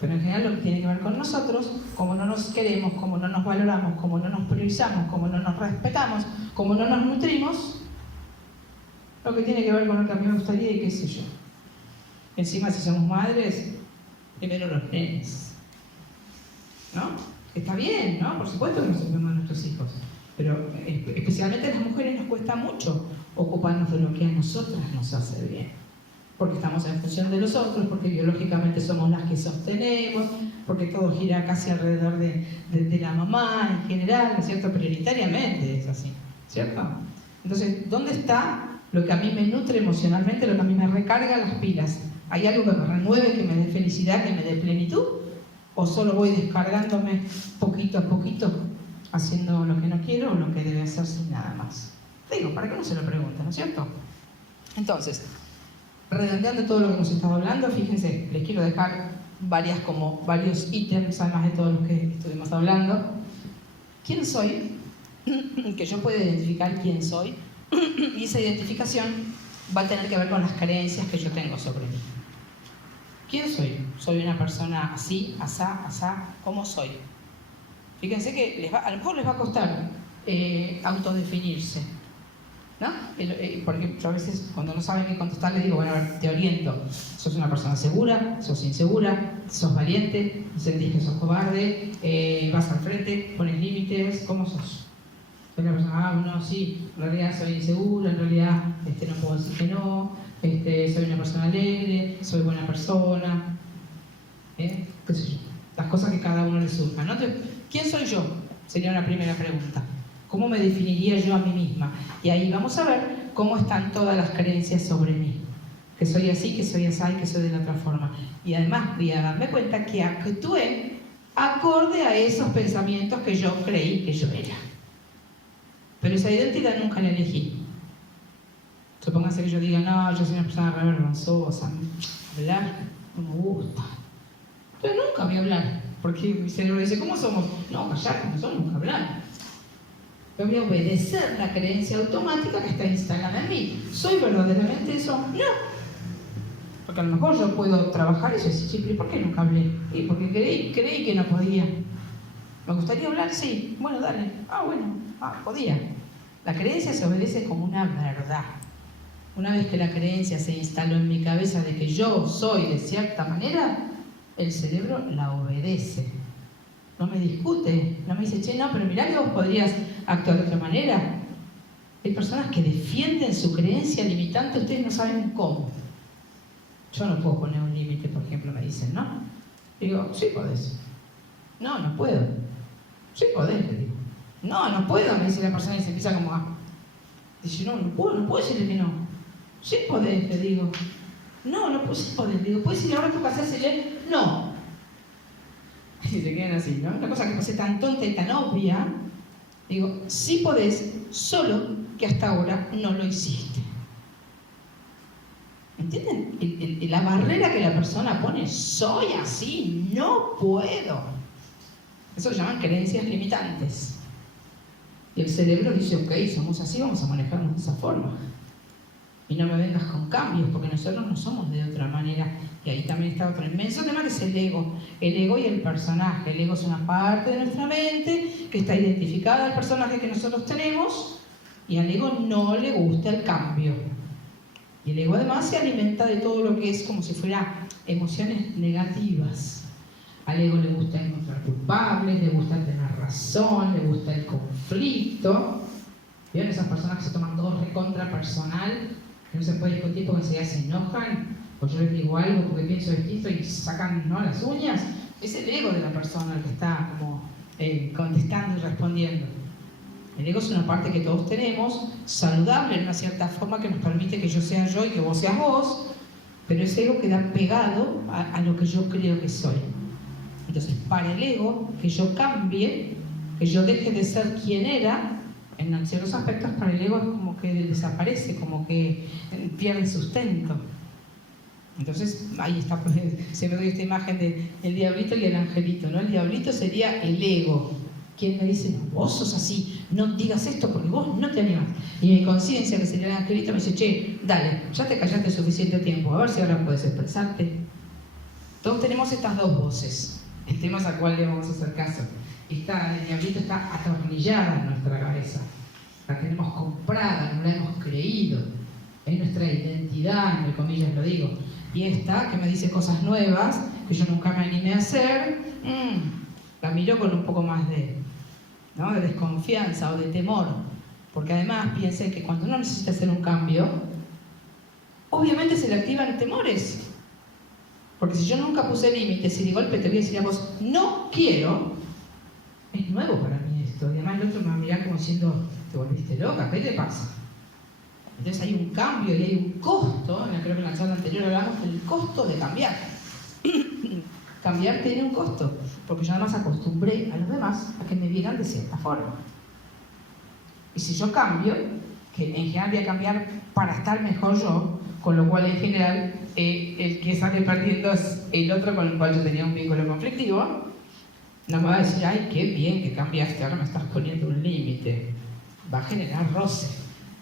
Pero en general lo que tiene que ver con nosotros, como no nos queremos, como no nos valoramos, como no nos priorizamos, como no nos respetamos, como no nos nutrimos, lo que tiene que ver con lo que a mí me gustaría y qué sé yo. Encima, si somos madres, primero los nenes, ¿no? Está bien, ¿no? Por supuesto que nos ocupamos de nuestros hijos, pero especialmente a las mujeres nos cuesta mucho ocuparnos de lo que a nosotras nos hace bien, porque estamos en función de los otros, porque biológicamente somos las que sostenemos, porque todo gira casi alrededor de la mamá en general, ¿no es cierto? Prioritariamente es así, ¿cierto? Entonces, ¿dónde está lo que a mí me nutre emocionalmente, lo que a mí me recarga las pilas? ¿Hay algo que me renueve, que me dé felicidad, que me dé plenitud? ¿O solo voy descargándome poquito a poquito, haciendo lo que no quiero o lo que debe hacer sin nada más? Digo, para que no se lo pregunten, ¿no es cierto? Entonces, redondeando todo lo que hemos estado hablando, fíjense, les quiero dejar varios ítems, además de todos los que estuvimos hablando. ¿Quién soy? Que yo pueda identificar quién soy, y esa identificación va a tener que ver con las creencias que yo tengo sobre mí. ¿Quién soy? ¿Soy una persona así, asá, ¿cómo soy? Fíjense que a lo mejor les va a costar autodefinirse, ¿no? Porque yo a veces cuando no saben qué contestar les digo, bueno, a ver, te oriento. ¿Sos una persona segura? ¿Sos insegura? ¿Sos valiente? ¿Sentís que sos cobarde? ¿Vas al frente? ¿Pones límites? ¿Cómo sos? Soy una persona, no, sí, en realidad soy insegura, en realidad no puedo decir que no, soy una persona alegre, soy buena persona, qué sé yo, las cosas que cada uno le surjan, ¿no? Entonces, ¿quién soy yo? Sería una primera pregunta. ¿Cómo me definiría yo a mí misma? Y ahí vamos a ver cómo están todas las creencias sobre mí. Que soy así, que soy así, que soy de la otra forma. Y además voy a darme cuenta que actué acorde a esos pensamientos que yo creí que yo era. Pero esa identidad nunca la elegí. Supóngase que yo diga, no, yo soy una persona re vergonzosa, hablar no me gusta. Pero nunca voy a hablar, porque mi cerebro dice, ¿cómo somos? No, callar, como somos, nunca hablar. Pero voy a obedecer la creencia automática que está instalada en mí. ¿Soy verdaderamente eso? No. Porque a lo mejor yo puedo trabajar y decir, sí, ¿por qué nunca hablé? Y porque creí que no podía. ¿Me gustaría hablar? Sí. Bueno, dale. Podía. La creencia se obedece como una verdad. Una vez que la creencia se instaló en mi cabeza de que yo soy de cierta manera, el cerebro la obedece. No me discute, no me dice, che, no, pero mirá que vos podrías actuar de otra manera. Hay personas que defienden su creencia limitante, ustedes no saben cómo. Yo no puedo poner un límite, por ejemplo, me dicen, ¿no? Digo, sí podés. No, no puedo. Sí podés, le digo. No puedo, me dice la persona y se empieza como a... Dice, no puedo decirle que no. Sí podés, le digo. No puedo, sí podés, le digo. ¿Puedes decirle ahora tú qué haces? No. Y se quedan así, ¿no? Una cosa que parece tan tonta y tan obvia. Digo, sí podés, solo que hasta ahora no lo hiciste. ¿Entienden? La barrera que la persona pone, soy así, no puedo. Eso se llaman creencias limitantes. Y el cerebro dice, ok, somos así, vamos a manejarnos de esa forma. Y no me vengas con cambios, porque nosotros no somos de otra manera. Y ahí también está otro inmenso tema que es el ego. El ego y el personaje. El ego es una parte de nuestra mente que está identificada al personaje que nosotros tenemos, y al ego no le gusta el cambio. Y el ego además se alimenta de todo lo que es como si fuera emociones negativas. Al ego le gusta encontrar culpables, le gusta tener razón, le gusta el conflicto. ¿Vieron esas personas que se toman todo recontra personal, que no se puede discutir porque enseguida se enojan? O yo les digo algo porque pienso distinto y sacan, ¿no?, las uñas. Es el ego de la persona el que está como contestando y respondiendo. El ego es una parte que todos tenemos, saludable en una cierta forma, que nos permite que yo sea yo y que vos seas vos, pero ese ego queda pegado a lo que yo creo que soy. Entonces, para el ego, que yo cambie, que yo deje de ser quien era, en ciertos aspectos para el ego es como que desaparece, como que pierde sustento. Entonces, ahí está, siempre doy esta imagen del diablito y el angelito, ¿no? El diablito sería el ego. Quien me dice, no, vos sos así, no digas esto porque vos no te animas. Y mi conciencia, que sería el angelito, me dice, che, dale, ya te callaste suficiente tiempo, a ver si ahora puedes expresarte. Todos tenemos estas dos voces. El tema es a cuál le vamos a hacer caso. El diablito está atornillada en nuestra cabeza. La tenemos comprada, no la hemos creído. Es nuestra identidad, entre comillas lo digo. Y esta, que me dice cosas nuevas, que yo nunca me animé a hacer, la miro con un poco más de desconfianza o de temor. Porque además piensen que cuando uno necesita hacer un cambio, obviamente se le activan temores. Porque si yo nunca puse límites y de golpe te voy a decir a vos, no quiero, es nuevo para mí esto. Y además el otro me va a mirar como diciendo, te volviste loca, ¿qué te pasa? Entonces hay un cambio y hay un costo, creo que en la charla anterior hablamos del costo de cambiar. Cambiar tiene un costo, porque yo además acostumbré a los demás a que me vieran de cierta forma. Y si yo cambio, que en general voy a cambiar para estar mejor yo, con lo cual en general el que sale perdiendo es el otro con el cual yo tenía un vínculo conflictivo, no me va a decir, ay, qué bien que cambiaste, ahora me estás poniendo un límite. Va a generar roce,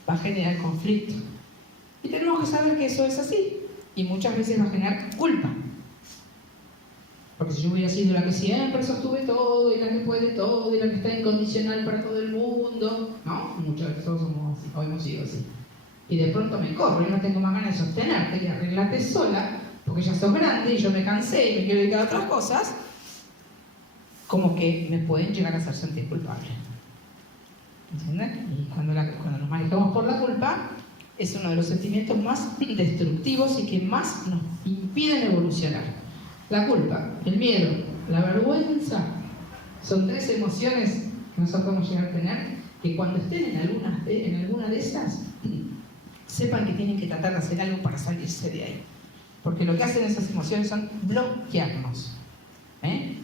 va a generar conflicto. Y tenemos que saber que eso es así. Y muchas veces va a generar culpa. Porque si yo hubiera sido la que siempre sostuve todo, y la que puede todo, y la que está incondicional para todo el mundo, ¿no? Muchas veces todos somos así, o hemos sido así. Y de pronto me corro y no tengo más ganas de sostenerte y arreglate sola, porque ya sos grande y yo me cansé y me quiero dedicar a otras cosas, como que me pueden llegar a hacer sentir culpable. ¿Entienden? Y cuando nos manejamos por la culpa, es uno de los sentimientos más destructivos y que más nos impiden evolucionar. La culpa, el miedo, la vergüenza, son tres emociones que nosotros podemos llegar a tener, que cuando estén en alguna de esas, sepan que tienen que tratar de hacer algo para salirse de ahí. Porque lo que hacen esas emociones son bloquearnos.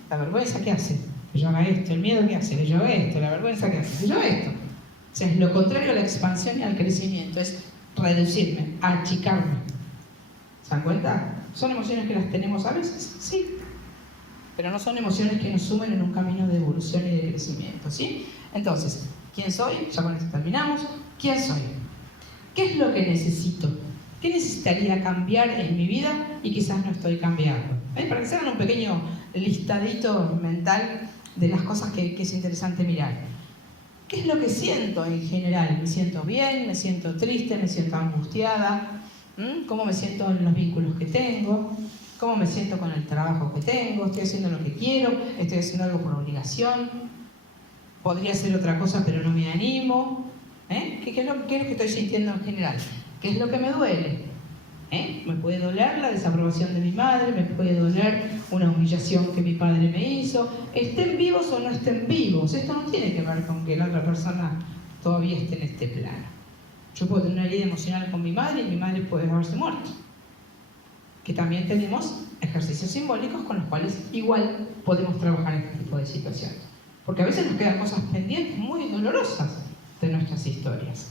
La vergüenza, ¿qué hace? Que yo haga esto. El miedo, ¿qué hace? Que yo haga esto. La vergüenza, ¿qué hace? Que yo haga esto. O sea, es lo contrario a la expansión y al crecimiento. Es reducirme, achicarme. ¿Se dan cuenta? ¿Son emociones que las tenemos a veces? Sí. Pero no son emociones que nos sumen en un camino de evolución y de crecimiento, ¿sí? Entonces, ¿quién soy? Ya con esto terminamos. ¿Quién soy? ¿Qué es lo que necesito? ¿Qué necesitaría cambiar en mi vida y quizás no estoy cambiando? Para que se hagan un pequeño listadito mental de las cosas que es interesante mirar. ¿Qué es lo que siento en general? ¿Me siento bien? ¿Me siento triste? ¿Me siento angustiada? ¿Cómo me siento en los vínculos que tengo? ¿Cómo me siento con el trabajo que tengo? ¿Estoy haciendo lo que quiero? ¿Estoy haciendo algo por obligación? ¿Podría hacer otra cosa pero no me animo? ¿Qué es lo que estoy sintiendo en general? ¿Qué es lo que me duele? Me puede doler la desaprobación de mi madre, me puede doler una humillación que mi padre me hizo. ¿Estén vivos o no estén vivos? Esto no tiene que ver con que la otra persona todavía esté en este plano. Yo puedo tener una herida emocional con mi madre y mi madre puede haberse muerto. Que también tenemos ejercicios simbólicos con los cuales igual podemos trabajar en este tipo de situaciones. Porque a veces nos quedan cosas pendientes muy dolorosas de nuestras historias.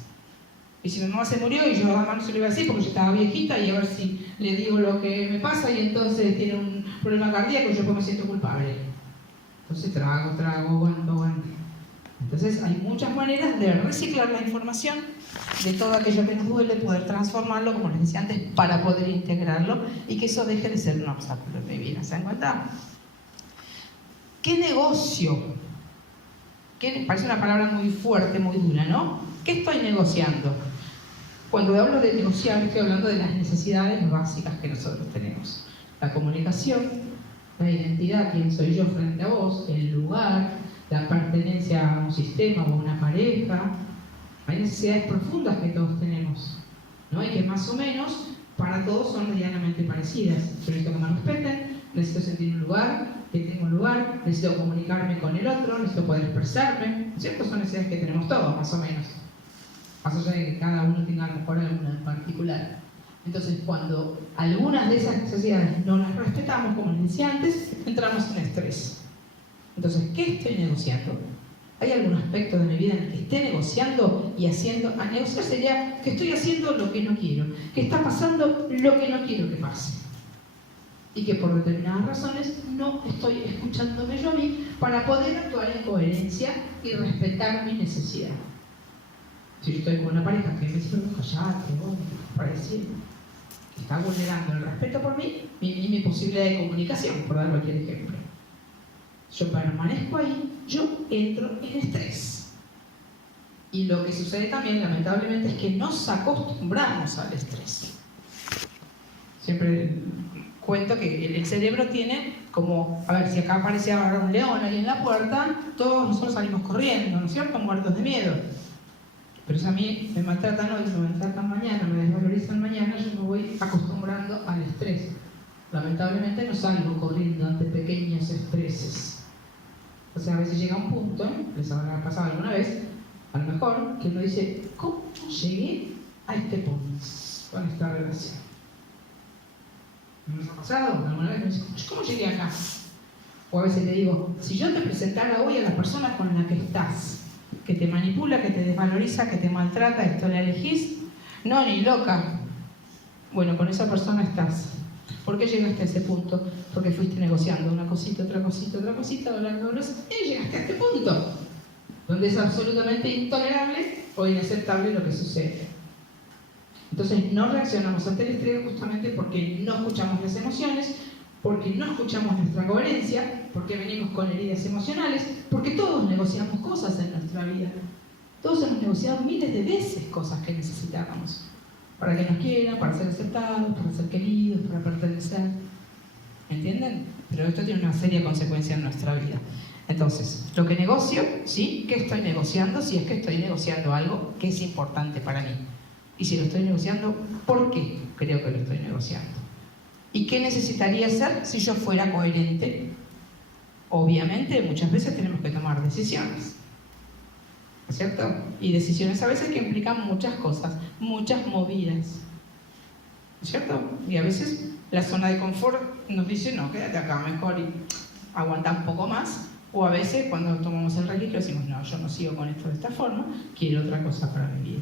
Y si mi mamá se murió y yo además no se lo iba a decir porque yo estaba viejita y a ver si le digo lo que me pasa y entonces tiene un problema cardíaco y yo pues me siento culpable. Entonces trago, aguanto. Entonces hay muchas maneras de reciclar la información, de todo aquello que nos duele, poder transformarlo, como les decía antes, para poder integrarlo y que eso deje de ser un obstáculo en mi vida. ¿Se dan cuenta? ¿Qué negocio? Parece una palabra muy fuerte, muy dura, ¿no? ¿Qué estoy negociando? Cuando hablo de negociar, estoy hablando de las necesidades básicas que nosotros tenemos. La comunicación, la identidad, quién soy yo frente a vos, el lugar, la pertenencia a un sistema o a una pareja. Hay necesidades profundas que todos tenemos, ¿no? Y que más o menos para todos son medianamente parecidas. Yo necesito que me respeten, necesito sentir un lugar, que tengo un lugar, necesito comunicarme con el otro, necesito poder expresarme, ¿cierto? Son necesidades que tenemos todos, más o menos. Más allá de que cada uno tenga a lo mejor alguna en particular. Entonces, cuando algunas de esas necesidades no las respetamos, como les decía antes, entramos en estrés. Entonces, ¿qué estoy negociando? ¿Hay algún aspecto de mi vida en el que esté negociando y haciendo? A negociar sería que estoy haciendo lo que no quiero, que está pasando lo que no quiero que pase. Y que por determinadas razones no estoy escuchándome yo a mí para poder actuar en coherencia y respetar mi necesidad. Si yo estoy con una pareja que me dice, callate, vos, pareciera, que está vulnerando el respeto por mí y mi posibilidad de comunicación, por dar cualquier ejemplo. Yo permanezco ahí, yo entro en estrés. Y lo que sucede también, lamentablemente, es que nos acostumbramos al estrés. Siempre cuento que el cerebro tiene como, a ver, si acá aparece ahora un león ahí en la puerta, todos nosotros salimos corriendo, ¿no es cierto? Muertos de miedo. Pero si a mí me maltratan hoy, me maltratan mañana, me desvalorizan mañana, yo me voy acostumbrando al estrés. Lamentablemente no salgo corriendo ante pequeños estreses. O sea, a veces llega un punto, les habrá pasado alguna vez, a lo mejor, que uno dice, ¿cómo llegué a este punto con esta relación? ¿No les ha pasado? Alguna vez me dice, ¿cómo llegué acá? O a veces le digo, si yo te presentara hoy a la persona con la que estás, que te manipula, que te desvaloriza, que te maltrata, ¿esto la elegís? No, ni loca. Bueno, con esa persona estás. ¿Por qué llegaste a ese punto? Porque fuiste negociando una cosita, otra cosita, otra cosita, hablando de eso, y llegaste a este punto, donde es absolutamente intolerable o inaceptable lo que sucede. Entonces no reaccionamos ante el estrés justamente porque no escuchamos las emociones, porque no escuchamos nuestra coherencia, porque venimos con heridas emocionales, porque todos negociamos cosas en nuestra vida. Todos hemos negociado miles de veces cosas que necesitábamos. Para que nos quieran, para ser aceptados, para ser queridos, para pertenecer. ¿Entienden? Pero esto tiene una seria consecuencia en nuestra vida. Entonces, lo que negocio, ¿sí? ¿Qué estoy negociando? Si es que estoy negociando algo que es importante para mí. Y si lo estoy negociando, ¿por qué creo que lo estoy negociando? ¿Y qué necesitaría hacer si yo fuera coherente? Obviamente, muchas veces tenemos que tomar decisiones. ¿No es cierto? Y decisiones a veces que implican muchas cosas, muchas movidas. ¿No es cierto? Y a veces la zona de confort nos dice, no, quédate acá mejor y aguanta un poco más. O a veces cuando tomamos el registro decimos, no, yo no sigo con esto de esta forma, quiero otra cosa para mi vida.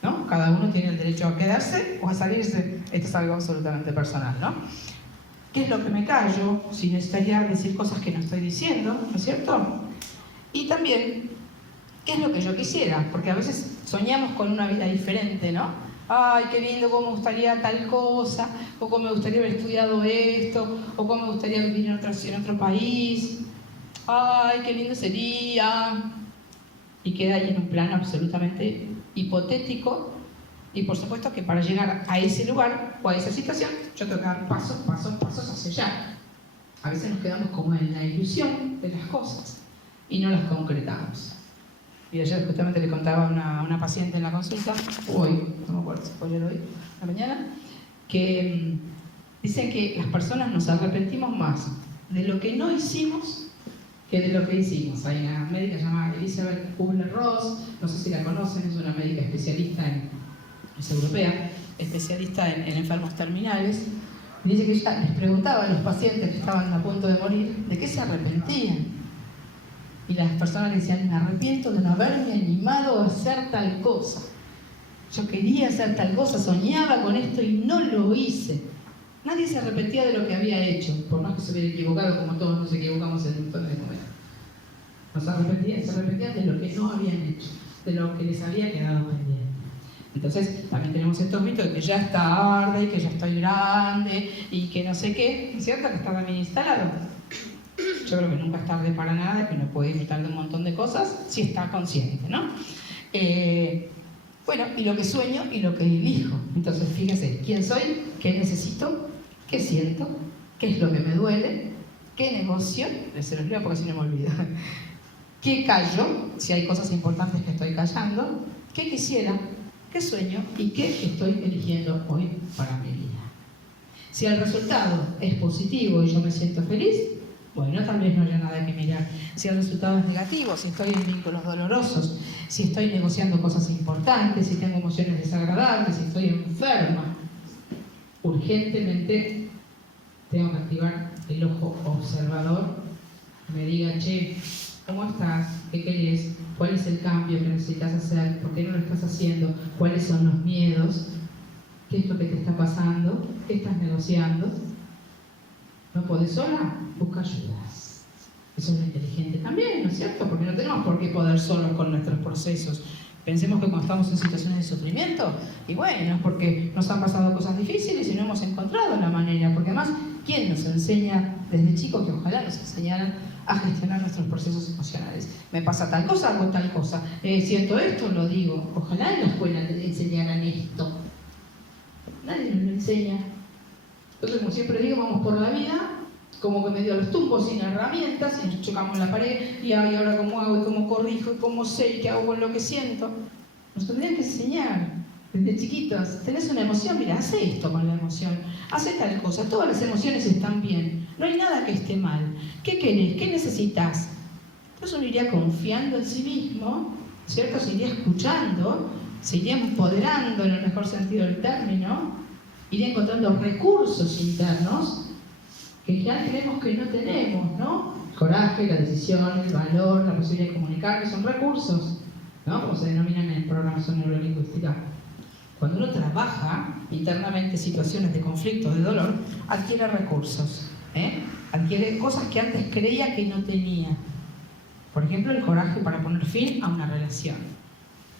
¿No? Cada uno tiene el derecho a quedarse o a salirse. Esto es algo absolutamente personal, ¿no? ¿Qué es lo que me callo? Si necesitaría decir cosas que no estoy diciendo, ¿no es cierto? Y también, ¿qué es lo que yo quisiera? Porque a veces soñamos con una vida diferente, ¿no? Ay, qué lindo, cómo me gustaría tal cosa, o cómo me gustaría haber estudiado esto, o cómo me gustaría vivir en otro país. Ay, qué lindo sería. Y queda ahí en un plano absolutamente hipotético, y por supuesto que para llegar a ese lugar o a esa situación yo tengo que dar pasos hacia allá. A veces nos quedamos como en la ilusión de las cosas y no las concretamos. Y ayer justamente le contaba a una paciente en la consulta, hoy, no me acuerdo si fue ayer hoy, la mañana, que dicen que las personas nos arrepentimos más de lo que no hicimos que de lo que hicimos. Hay una médica llamada Elizabeth Kubler-Ross, no sé si la conocen, es una médica especialista es europea, especialista en enfermos terminales, y dice que ella les preguntaba a los pacientes que estaban a punto de morir de qué se arrepentían. Y las personas le decían, me arrepiento de no haberme animado a hacer tal cosa. Yo quería hacer tal cosa, soñaba con esto y no lo hice. Nadie se arrepentía de lo que había hecho, por más que se hubiera equivocado, como todos nos equivocamos en un montón de momentos. se arrepentían de lo que no habían hecho, de lo que les había quedado pendiente. Entonces, también tenemos estos mitos de que ya es tarde, que ya estoy grande y que no sé qué, ¿no es cierto? Que está también instalado. Yo creo que nunca es tarde para nada, que uno puede disfrutar de un montón de cosas si está consciente, ¿no? Bueno, y lo que sueño y lo que elijo. Entonces, fíjense, ¿quién soy? ¿Qué necesito? ¿Qué siento? ¿Qué es lo que me duele? ¿Qué negocio? Se los leo porque si no me olvido. ¿Qué callo? Si hay cosas importantes que estoy callando. ¿Qué quisiera? ¿Qué sueño? ¿Y qué estoy eligiendo hoy para mi vida? Si el resultado es positivo y yo me siento feliz, bueno, tal vez no haya nada que mirar. Si el resultado es negativo, si estoy en vínculos dolorosos, si estoy negociando cosas importantes, si tengo emociones desagradables, si estoy enferma, urgentemente tengo que activar el ojo observador, que me diga, che, ¿cómo estás? ¿Qué querés? ¿Cuál es el cambio que necesitas hacer? ¿Por qué no lo estás haciendo? ¿Cuáles son los miedos? ¿Qué es lo que te está pasando? ¿Qué estás negociando? ¿No podés sola? Busca ayuda. Eso es lo inteligente también, ¿no es cierto? Porque no tenemos por qué poder solos con nuestros procesos. Pensemos que cuando estamos en situaciones de sufrimiento, y bueno, es porque nos han pasado cosas difíciles y no hemos encontrado la manera. Porque además, ¿quién nos enseña desde chicos que ojalá nos enseñaran a gestionar nuestros procesos emocionales? Me pasa tal cosa, hago tal cosa. Siento esto, lo digo. Ojalá en la escuela les enseñaran esto. Nadie nos lo enseña. Entonces, como siempre digo, vamos por la vida como que medio a los tumbos, sin herramientas, y nos chocamos en la pared, y ay, ahora cómo hago, y cómo corrijo, y cómo sé, y qué hago con lo que siento. Nos tendrían que enseñar desde chiquitos. Tenés una emoción, mira, hace esto con la emoción, hace tal cosa, todas las emociones están bien, no hay nada que esté mal. ¿Qué querés? ¿Qué necesitas? Entonces uno iría confiando en sí mismo, ¿cierto? Se iría escuchando, se iría empoderando en el mejor sentido del término, iría encontrando recursos internos que ya creemos que no tenemos, ¿no? El coraje, la decisión, el valor, la posibilidad de comunicar, que son recursos, ¿no? Como se denominan en programación neurolingüística. Cuando uno trabaja internamente situaciones de conflicto, de dolor, adquiere recursos, adquiere cosas que antes creía que no tenía. Por ejemplo, el coraje para poner fin a una relación.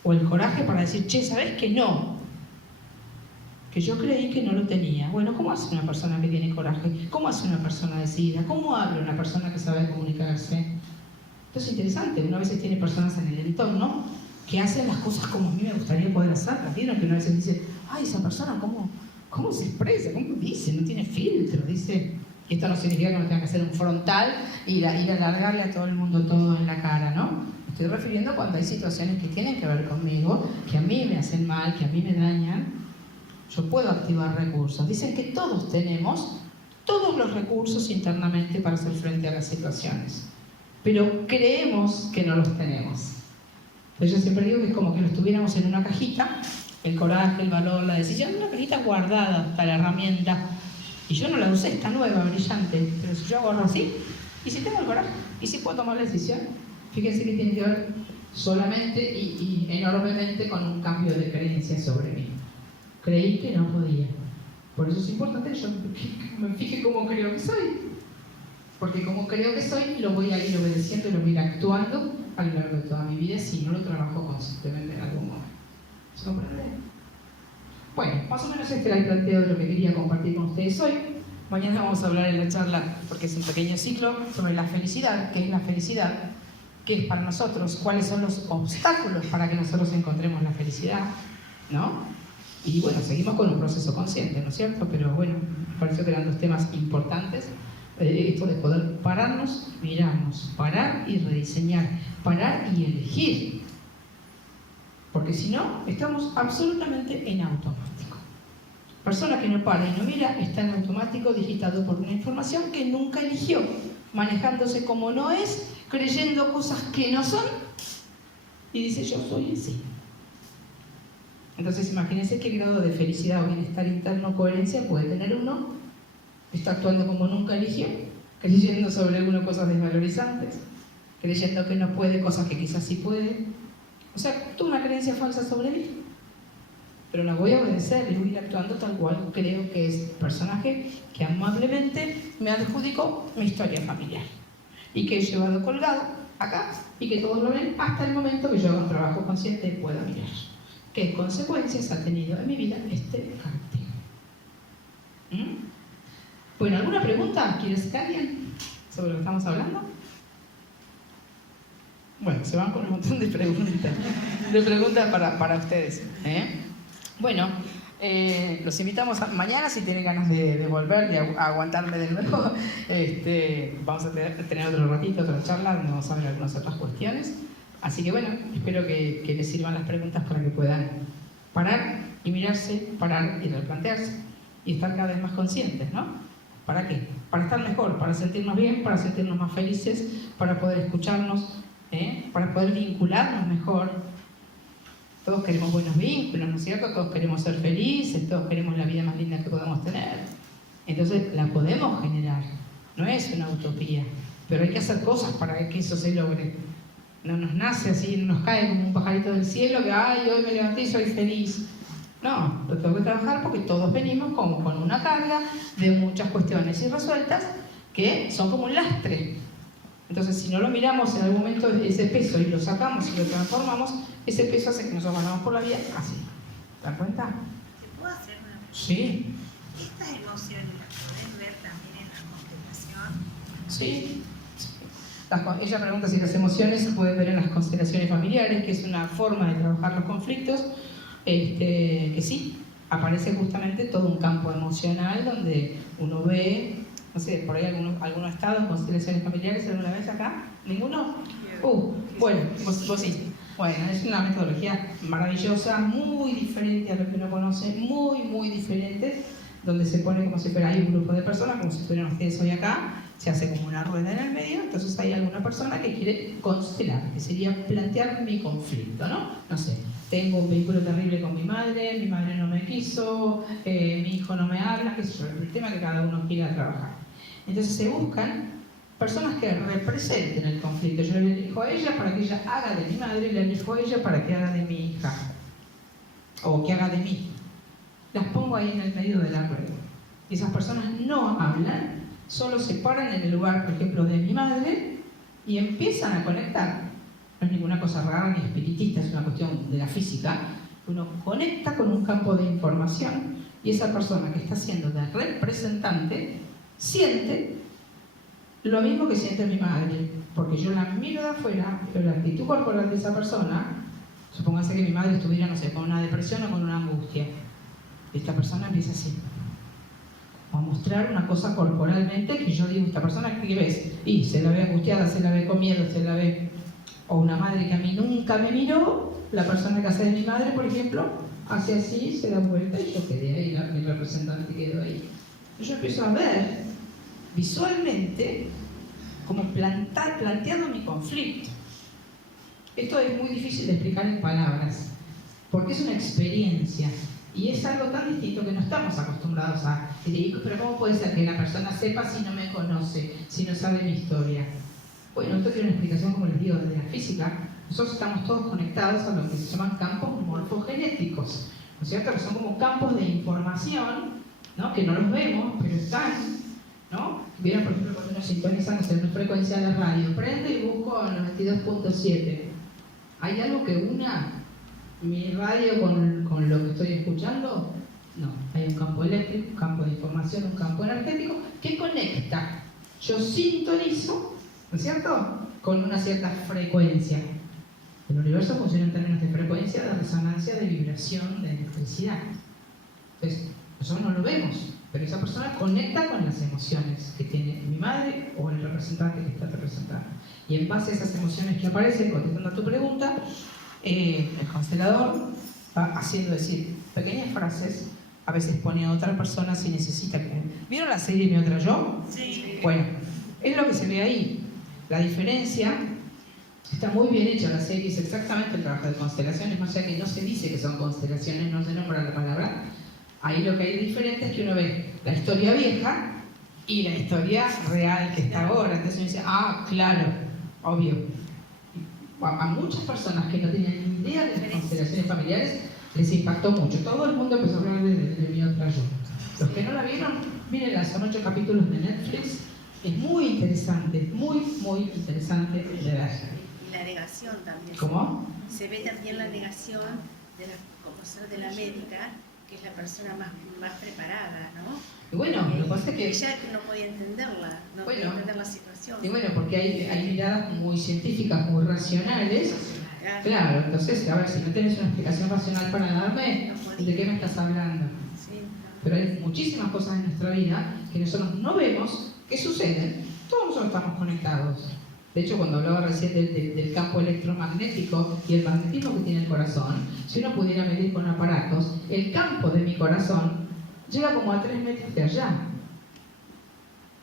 O el coraje para decir, che, ¿sabés que no? Que yo creí que no lo tenía. Bueno, ¿cómo hace una persona que tiene coraje? ¿Cómo hace una persona decidida? ¿Cómo habla una persona que sabe comunicarse? Esto es interesante. Uno a veces tiene personas en el entorno que hacen las cosas como a mí me gustaría poder hacerlas. ¿Vieron? Que uno a veces dice, ay, esa persona, ¿cómo se expresa? ¿Cómo dice? No tiene filtro, dice. Y esto no significa que uno tenga que hacer un frontal y ir a alargarle a todo el mundo todo en la cara, ¿no? Me estoy refiriendo cuando hay situaciones que tienen que ver conmigo, que a mí me hacen mal, que a mí me dañan. Yo puedo activar recursos. Dicen que todos tenemos todos los recursos internamente para hacer frente a las situaciones. Pero creemos que no los tenemos. Entonces yo siempre digo que es como que los tuviéramos en una cajita, el coraje, el valor, la decisión, en una cajita guardada, está la herramienta. Y yo no la usé, está nueva, brillante. Pero si yo agarro así, y si tengo el coraje, y si puedo tomar la decisión, fíjense que tiene que ver solamente y enormemente con un cambio de creencia sobre mí. Creí que no podía. Por eso es importante que yo me fije cómo creo que soy. Porque como creo que soy, lo voy a ir obedeciendo y lo voy a ir actuando a lo largo de toda mi vida si no lo trabajo constantemente en algún momento. ¿Se comprende? Bueno, más o menos este era el planteo de lo que quería compartir con ustedes hoy. Mañana vamos a hablar en la charla, porque es un pequeño ciclo, sobre la felicidad. ¿Qué es la felicidad? ¿Qué es para nosotros? ¿Cuáles son los obstáculos para que nosotros encontremos la felicidad? ¿No? Y bueno, seguimos con un proceso consciente, ¿no es cierto? Pero bueno, me pareció que eran dos temas importantes. Esto de poder pararnos, mirarnos, parar y rediseñar, parar y elegir. Porque si no, estamos absolutamente en automático. Persona que no para y no mira está en automático, digitado por una información que nunca eligió, manejándose como no es, creyendo cosas que no son, y dice yo soy así. Entonces imagínense qué grado de felicidad o bienestar interno, coherencia puede tener uno. Está actuando como nunca eligió, creyendo sobre uno cosas desvalorizantes, creyendo que no puede cosas que quizás sí puede. O sea, tuve una creencia falsa sobre mí, pero la voy a obedecer y voy a ir actuando tal cual creo que es el personaje que amablemente me adjudicó mi historia familiar y que he llevado colgado acá, y que todos lo ven hasta el momento que yo haga un trabajo consciente y pueda mirar. ¿Qué consecuencias ha tenido en mi vida este carácter? Bueno, ¿alguna pregunta? ¿Quiere hacer alguien sobre lo que estamos hablando? Bueno, se van con un montón de preguntas para ustedes. Bueno, los invitamos mañana, si tienen ganas de volver, de aguantarme de nuevo. Vamos a tener otro ratito, otra charla, donde vamos a ver algunas otras cuestiones. Así que bueno, espero que les sirvan las preguntas para que puedan parar y mirarse, parar y replantearse y estar cada vez más conscientes, ¿no? ¿Para qué? Para estar mejor, para sentirnos bien, para sentirnos más felices, para poder escucharnos, para poder vincularnos mejor. Todos queremos buenos vínculos, ¿no es cierto? Todos queremos ser felices, todos queremos la vida más linda que podamos tener. Entonces la podemos generar, no es una utopía, pero hay que hacer cosas para que eso se logre. No nos nace así, no nos cae como un pajarito del cielo que ¡ay, hoy me levanté y soy feliz! No, lo tengo que trabajar porque todos venimos como con una carga de muchas cuestiones irresueltas que son como un lastre. Entonces, si no lo miramos en algún momento ese peso y lo sacamos y lo transformamos, ese peso hace que nosotros vayamos por la vida así. ¿Te das cuenta? ¿Te puedo hacer una pregunta? Sí. ¿Estas emociones las podés ver también en la constelación? Sí. Ella pregunta si las emociones se pueden ver en las constelaciones familiares, que es una forma de trabajar los conflictos, que sí, aparece justamente todo un campo emocional donde uno ve, no sé, por ahí alguno ha estado en constelaciones familiares alguna vez acá, ¿ninguno? Bueno, vos sí. Bueno, es una metodología maravillosa, muy diferente a lo que uno conoce, muy diferente, donde se pone como si fuera ahí un grupo de personas, como si estuvieran ustedes hoy acá, se hace como una rueda en el medio, entonces hay alguna persona que quiere constelar, que sería plantear mi conflicto, ¿no? No sé, tengo un vínculo terrible con mi madre no me quiso, mi hijo no me habla, qué sé yo, el tema que cada uno quiera trabajar. Entonces se buscan personas que representen el conflicto. Yo le elijo a ella para que ella haga de mi madre, le elijo a ella para que haga de mi hija, o que haga de mí. Las pongo ahí en el medio de la rueda. Y esas personas no hablan, solo se paran en el lugar, por ejemplo, de mi madre y empiezan a conectar. No es ninguna cosa rara ni espiritista, es una cuestión de la física. Uno conecta con un campo de información y esa persona que está siendo de representante siente lo mismo que siente mi madre, porque yo la miro de afuera, pero la actitud corporal de esa persona, supóngase que mi madre estuviera, no sé, con una depresión o con una angustia. Esta persona empieza así, a mostrar una cosa corporalmente que yo digo, esta persona, ¿qué ves? Y se la ve angustiada, se la ve con miedo, se la ve... O una madre que a mí nunca me miró, la persona que hace de mi madre, por ejemplo, hace así, se da vuelta y yo quedé ahí, mi representante quedó ahí. Yo empiezo a ver visualmente como planteando mi conflicto. Esto es muy difícil de explicar en palabras, porque es una experiencia. Y es algo tan distinto que no estamos acostumbrados a decir, pero ¿cómo puede ser que la persona sepa si no me conoce, si no sabe mi historia? Bueno, esto tiene una explicación, como les digo, desde la física. Nosotros estamos todos conectados a lo que se llaman campos morfogenéticos, ¿no es cierto? Que son como campos de información, ¿no? Que no los vemos, pero están, ¿no? Vieron, por ejemplo, cuando uno sintoniza, no sé, una frecuencia de la radio, prende y busco 92.7. ¿Hay algo que una mi radio con lo que estoy escuchando? No, hay un campo eléctrico, un campo de información, un campo energético que conecta. Yo sintonizo, ¿no es cierto?, con una cierta frecuencia. El universo funciona en términos de frecuencia, de resonancia, de vibración, de electricidad. Entonces, nosotros no lo vemos, pero esa persona conecta con las emociones que tiene mi madre o el representante que está representando. Y en base a esas emociones que aparecen, contestando a tu pregunta, el constelador va haciendo decir pequeñas frases, a veces pone a otra persona si necesita que... ¿Vieron la serie Mi Otra Yo? Sí. Bueno, es lo que se ve ahí. La diferencia, está muy bien hecha la serie, es exactamente el trabajo de constelaciones, más allá que no se dice que son constelaciones, no se nombra la palabra. Ahí lo que hay diferente es que uno ve la historia vieja y la historia real que está ahora. Entonces uno dice, ah, claro, obvio. A muchas personas que no tenían ni idea de las constelaciones familiares les impactó mucho. Todo el mundo empezó a hablar de Mi Otra Yo. Los que no la vieron, mírenla, son 8 capítulos de Netflix, Es muy interesante, muy interesante de ver. Y la negación también. ¿Cómo? Se ve también la negación de como ser de la médica, que es la persona más preparada, ¿no? Y bueno, lo que pasa es que... Ella no podía entenderla, no podía entender la situación. Y bueno, porque hay miradas muy científicas, muy racionales. Claro, entonces, a ver, si no tienes una explicación racional para darme, ¿de qué me estás hablando? Sí, Pero hay muchísimas cosas en nuestra vida que nosotros no vemos que suceden. Todos nosotros estamos conectados. De hecho, cuando hablaba recién del campo electromagnético y el magnetismo que tiene el corazón, si uno pudiera medir con aparatos, el campo de mi corazón llega como a 3 metros de allá.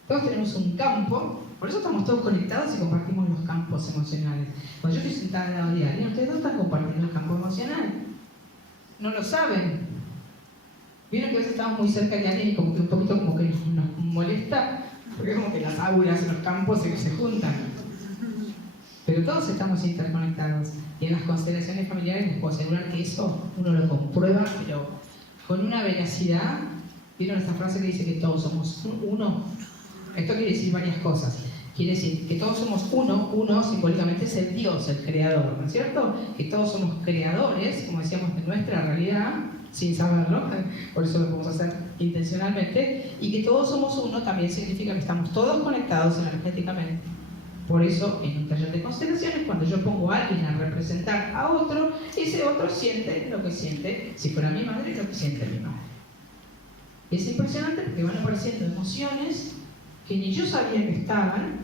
Todos tenemos un campo, por eso estamos todos conectados y compartimos los campos emocionales. Cuando yo estoy sentada al lado de alguien, ustedes no están compartiendo el campo emocional. No lo saben. Vieron que a veces estamos muy cerca de alguien y como que un poquito como que nos molesta, porque es como que las auras, los campos se juntan. Pero todos estamos interconectados. Y en las constelaciones familiares les puedo asegurar que eso uno lo comprueba, pero con una veracidad. ¿Vieron esta frase que dice que todos somos uno? Esto quiere decir varias cosas. Quiere decir que todos somos uno simbólicamente es el Dios, el creador, ¿no es cierto? Que todos somos creadores, como decíamos, de nuestra realidad, sin saberlo, por eso lo podemos hacer intencionalmente, y que todos somos uno también significa que estamos todos conectados energéticamente. Por eso, en un taller de constelaciones, cuando yo pongo a alguien a representar a otro, ese otro siente lo que siente, si fuera mi madre, lo que siente mi madre. Es impresionante porque van apareciendo emociones que ni yo sabía que estaban.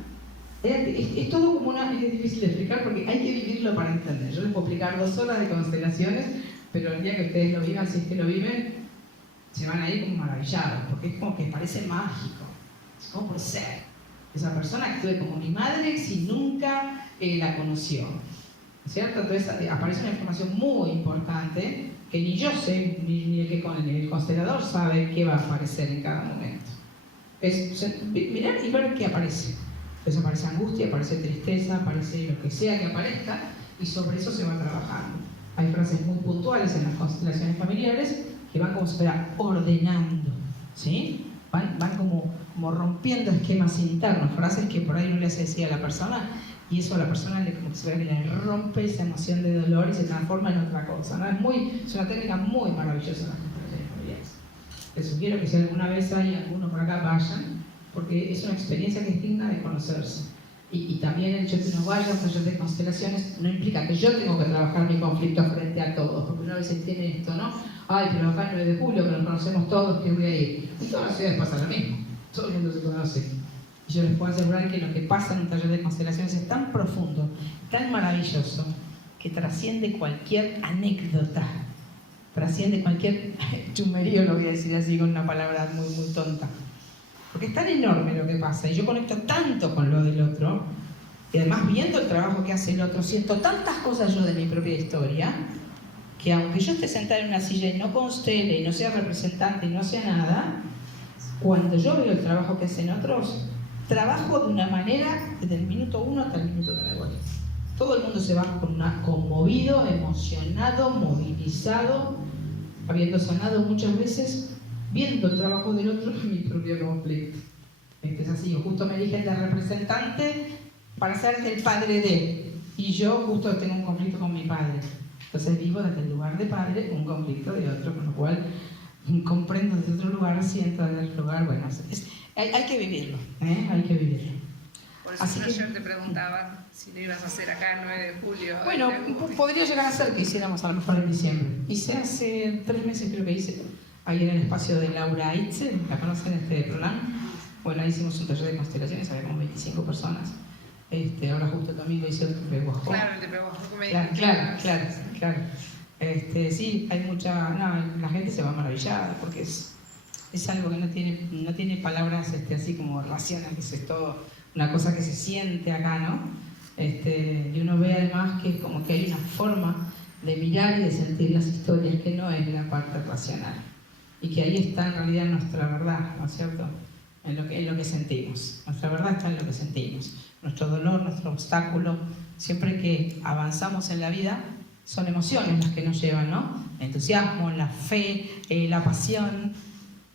Es todo como es difícil de explicar porque hay que vivirlo para entender. Yo les puedo explicar 2 horas de constelaciones, pero el día que ustedes lo vivan, si es que lo viven, se van a ir como maravillados, porque es como que parece mágico. ¿Cómo puede ser? Esa persona actúe como mi madre si nunca la conoció. ¿Cierto? Entonces aparece una información muy importante que ni yo sé, ni el constelador sabe qué va a aparecer en cada momento. Es mirar y ver qué aparece. Entonces aparece angustia, aparece tristeza, aparece lo que sea que aparezca, y sobre eso se va trabajando. Hay frases muy puntuales en las constelaciones familiares que van como si fuera ordenando, ¿sí? Van como rompiendo esquemas internos, frases que por ahí no le hace decir a la persona, y eso a la persona como que se ve que le rompe esa emoción de dolor y se transforma en otra cosa, ¿no? Es una técnica muy maravillosa en las constelaciones familiares. Les sugiero que si alguna vez hay alguno por acá, vayan, porque es una experiencia que es digna de conocerse. Y también el hecho de que uno vaya a un taller de constelaciones no implica que yo tengo que trabajar mi conflicto frente a todos, porque una vez tiene esto, ¿no? Ay, pero acá el 9 de julio, que nos conocemos todos, que voy a ir. En todas las ciudades pasa lo mismo, todo el mundo se conoce. Y yo les puedo asegurar que lo que pasa en un taller de constelaciones es tan profundo, tan maravilloso, que trasciende cualquier anécdota, trasciende cualquier chumerío, lo voy a decir así con una palabra muy tonta. Porque es tan enorme lo que pasa, y yo conecto tanto con lo del otro, y además viendo el trabajo que hace el otro, siento tantas cosas yo de mi propia historia, que aunque yo esté sentada en una silla y no constele, y no sea representante, y no sea nada, cuando yo veo el trabajo que hacen otros, trabajo de una manera desde el minuto 1 hasta el minuto que me voy. Todo el mundo se va conmovido, emocionado, movilizado, habiendo sanado muchas veces, viendo el trabajo del otro en mi propio conflicto. Es así, justo me eligen de representante para ser el padre de, y yo justo tengo un conflicto con mi padre. Entonces vivo desde el lugar de padre un conflicto de otro, con lo cual comprendo desde otro lugar, siento desde otro lugar. Bueno, hay que vivirlo, hay que vivirlo. Por eso Así ayer te preguntaban si lo ibas a hacer acá el 9 de julio. Bueno, podría llegar a ser que hiciéramos a lo mejor en diciembre. Hice hace 3 meses, creo que hice, ahí en el espacio de Laura Aitzel, ¿la conocen de Prolán? Bueno, ahí hicimos un taller de constelaciones, había como 25 personas. Ahora justo el domingo hice otro de Pehuajó. Claro, el de Pehuajó. Claro. Sí, hay mucha... No, la gente se va maravillada porque es algo que no tiene palabras así como racionales, es todo una cosa que se siente acá, ¿no? Y uno ve además que es como que hay una forma de mirar y de sentir las historias que no es la parte racional, y que ahí está en realidad nuestra verdad, ¿no es cierto? En lo que sentimos. Nuestra verdad está en lo que sentimos. Nuestro dolor, nuestro obstáculo, siempre que avanzamos en la vida, son emociones las que nos llevan, ¿no? El entusiasmo, la fe, la pasión,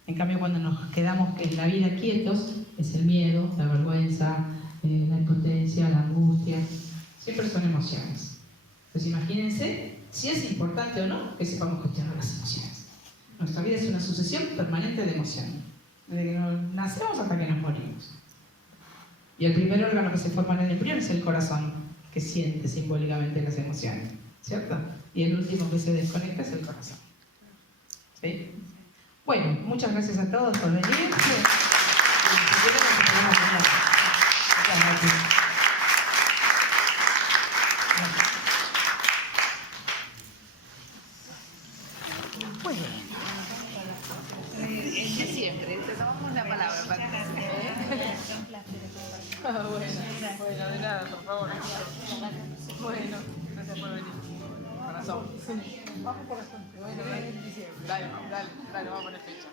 En cambio, cuando nos quedamos en la vida quietos, es el miedo, la vergüenza, la impotencia, la angustia. Siempre son emociones. Entonces imagínense si es importante o no que sepamos gestionar las emociones. Nuestra vida es una sucesión permanente de emociones, desde que nacemos hasta que nos morimos. Y el primer órgano que se forma en el embrión es el corazón, que siente simbólicamente las emociones, ¿cierto? Y el último que se desconecta es el corazón. ¿Sí? Bueno, muchas gracias a todos por venir. Muchas gracias. Muy bien. Es de siempre, te tomamos una palabra para que bueno, de nada, por favor. Bueno, gracias por venir. Corazón. Vamos corazón. Bueno, dale, vamos a poner fecha.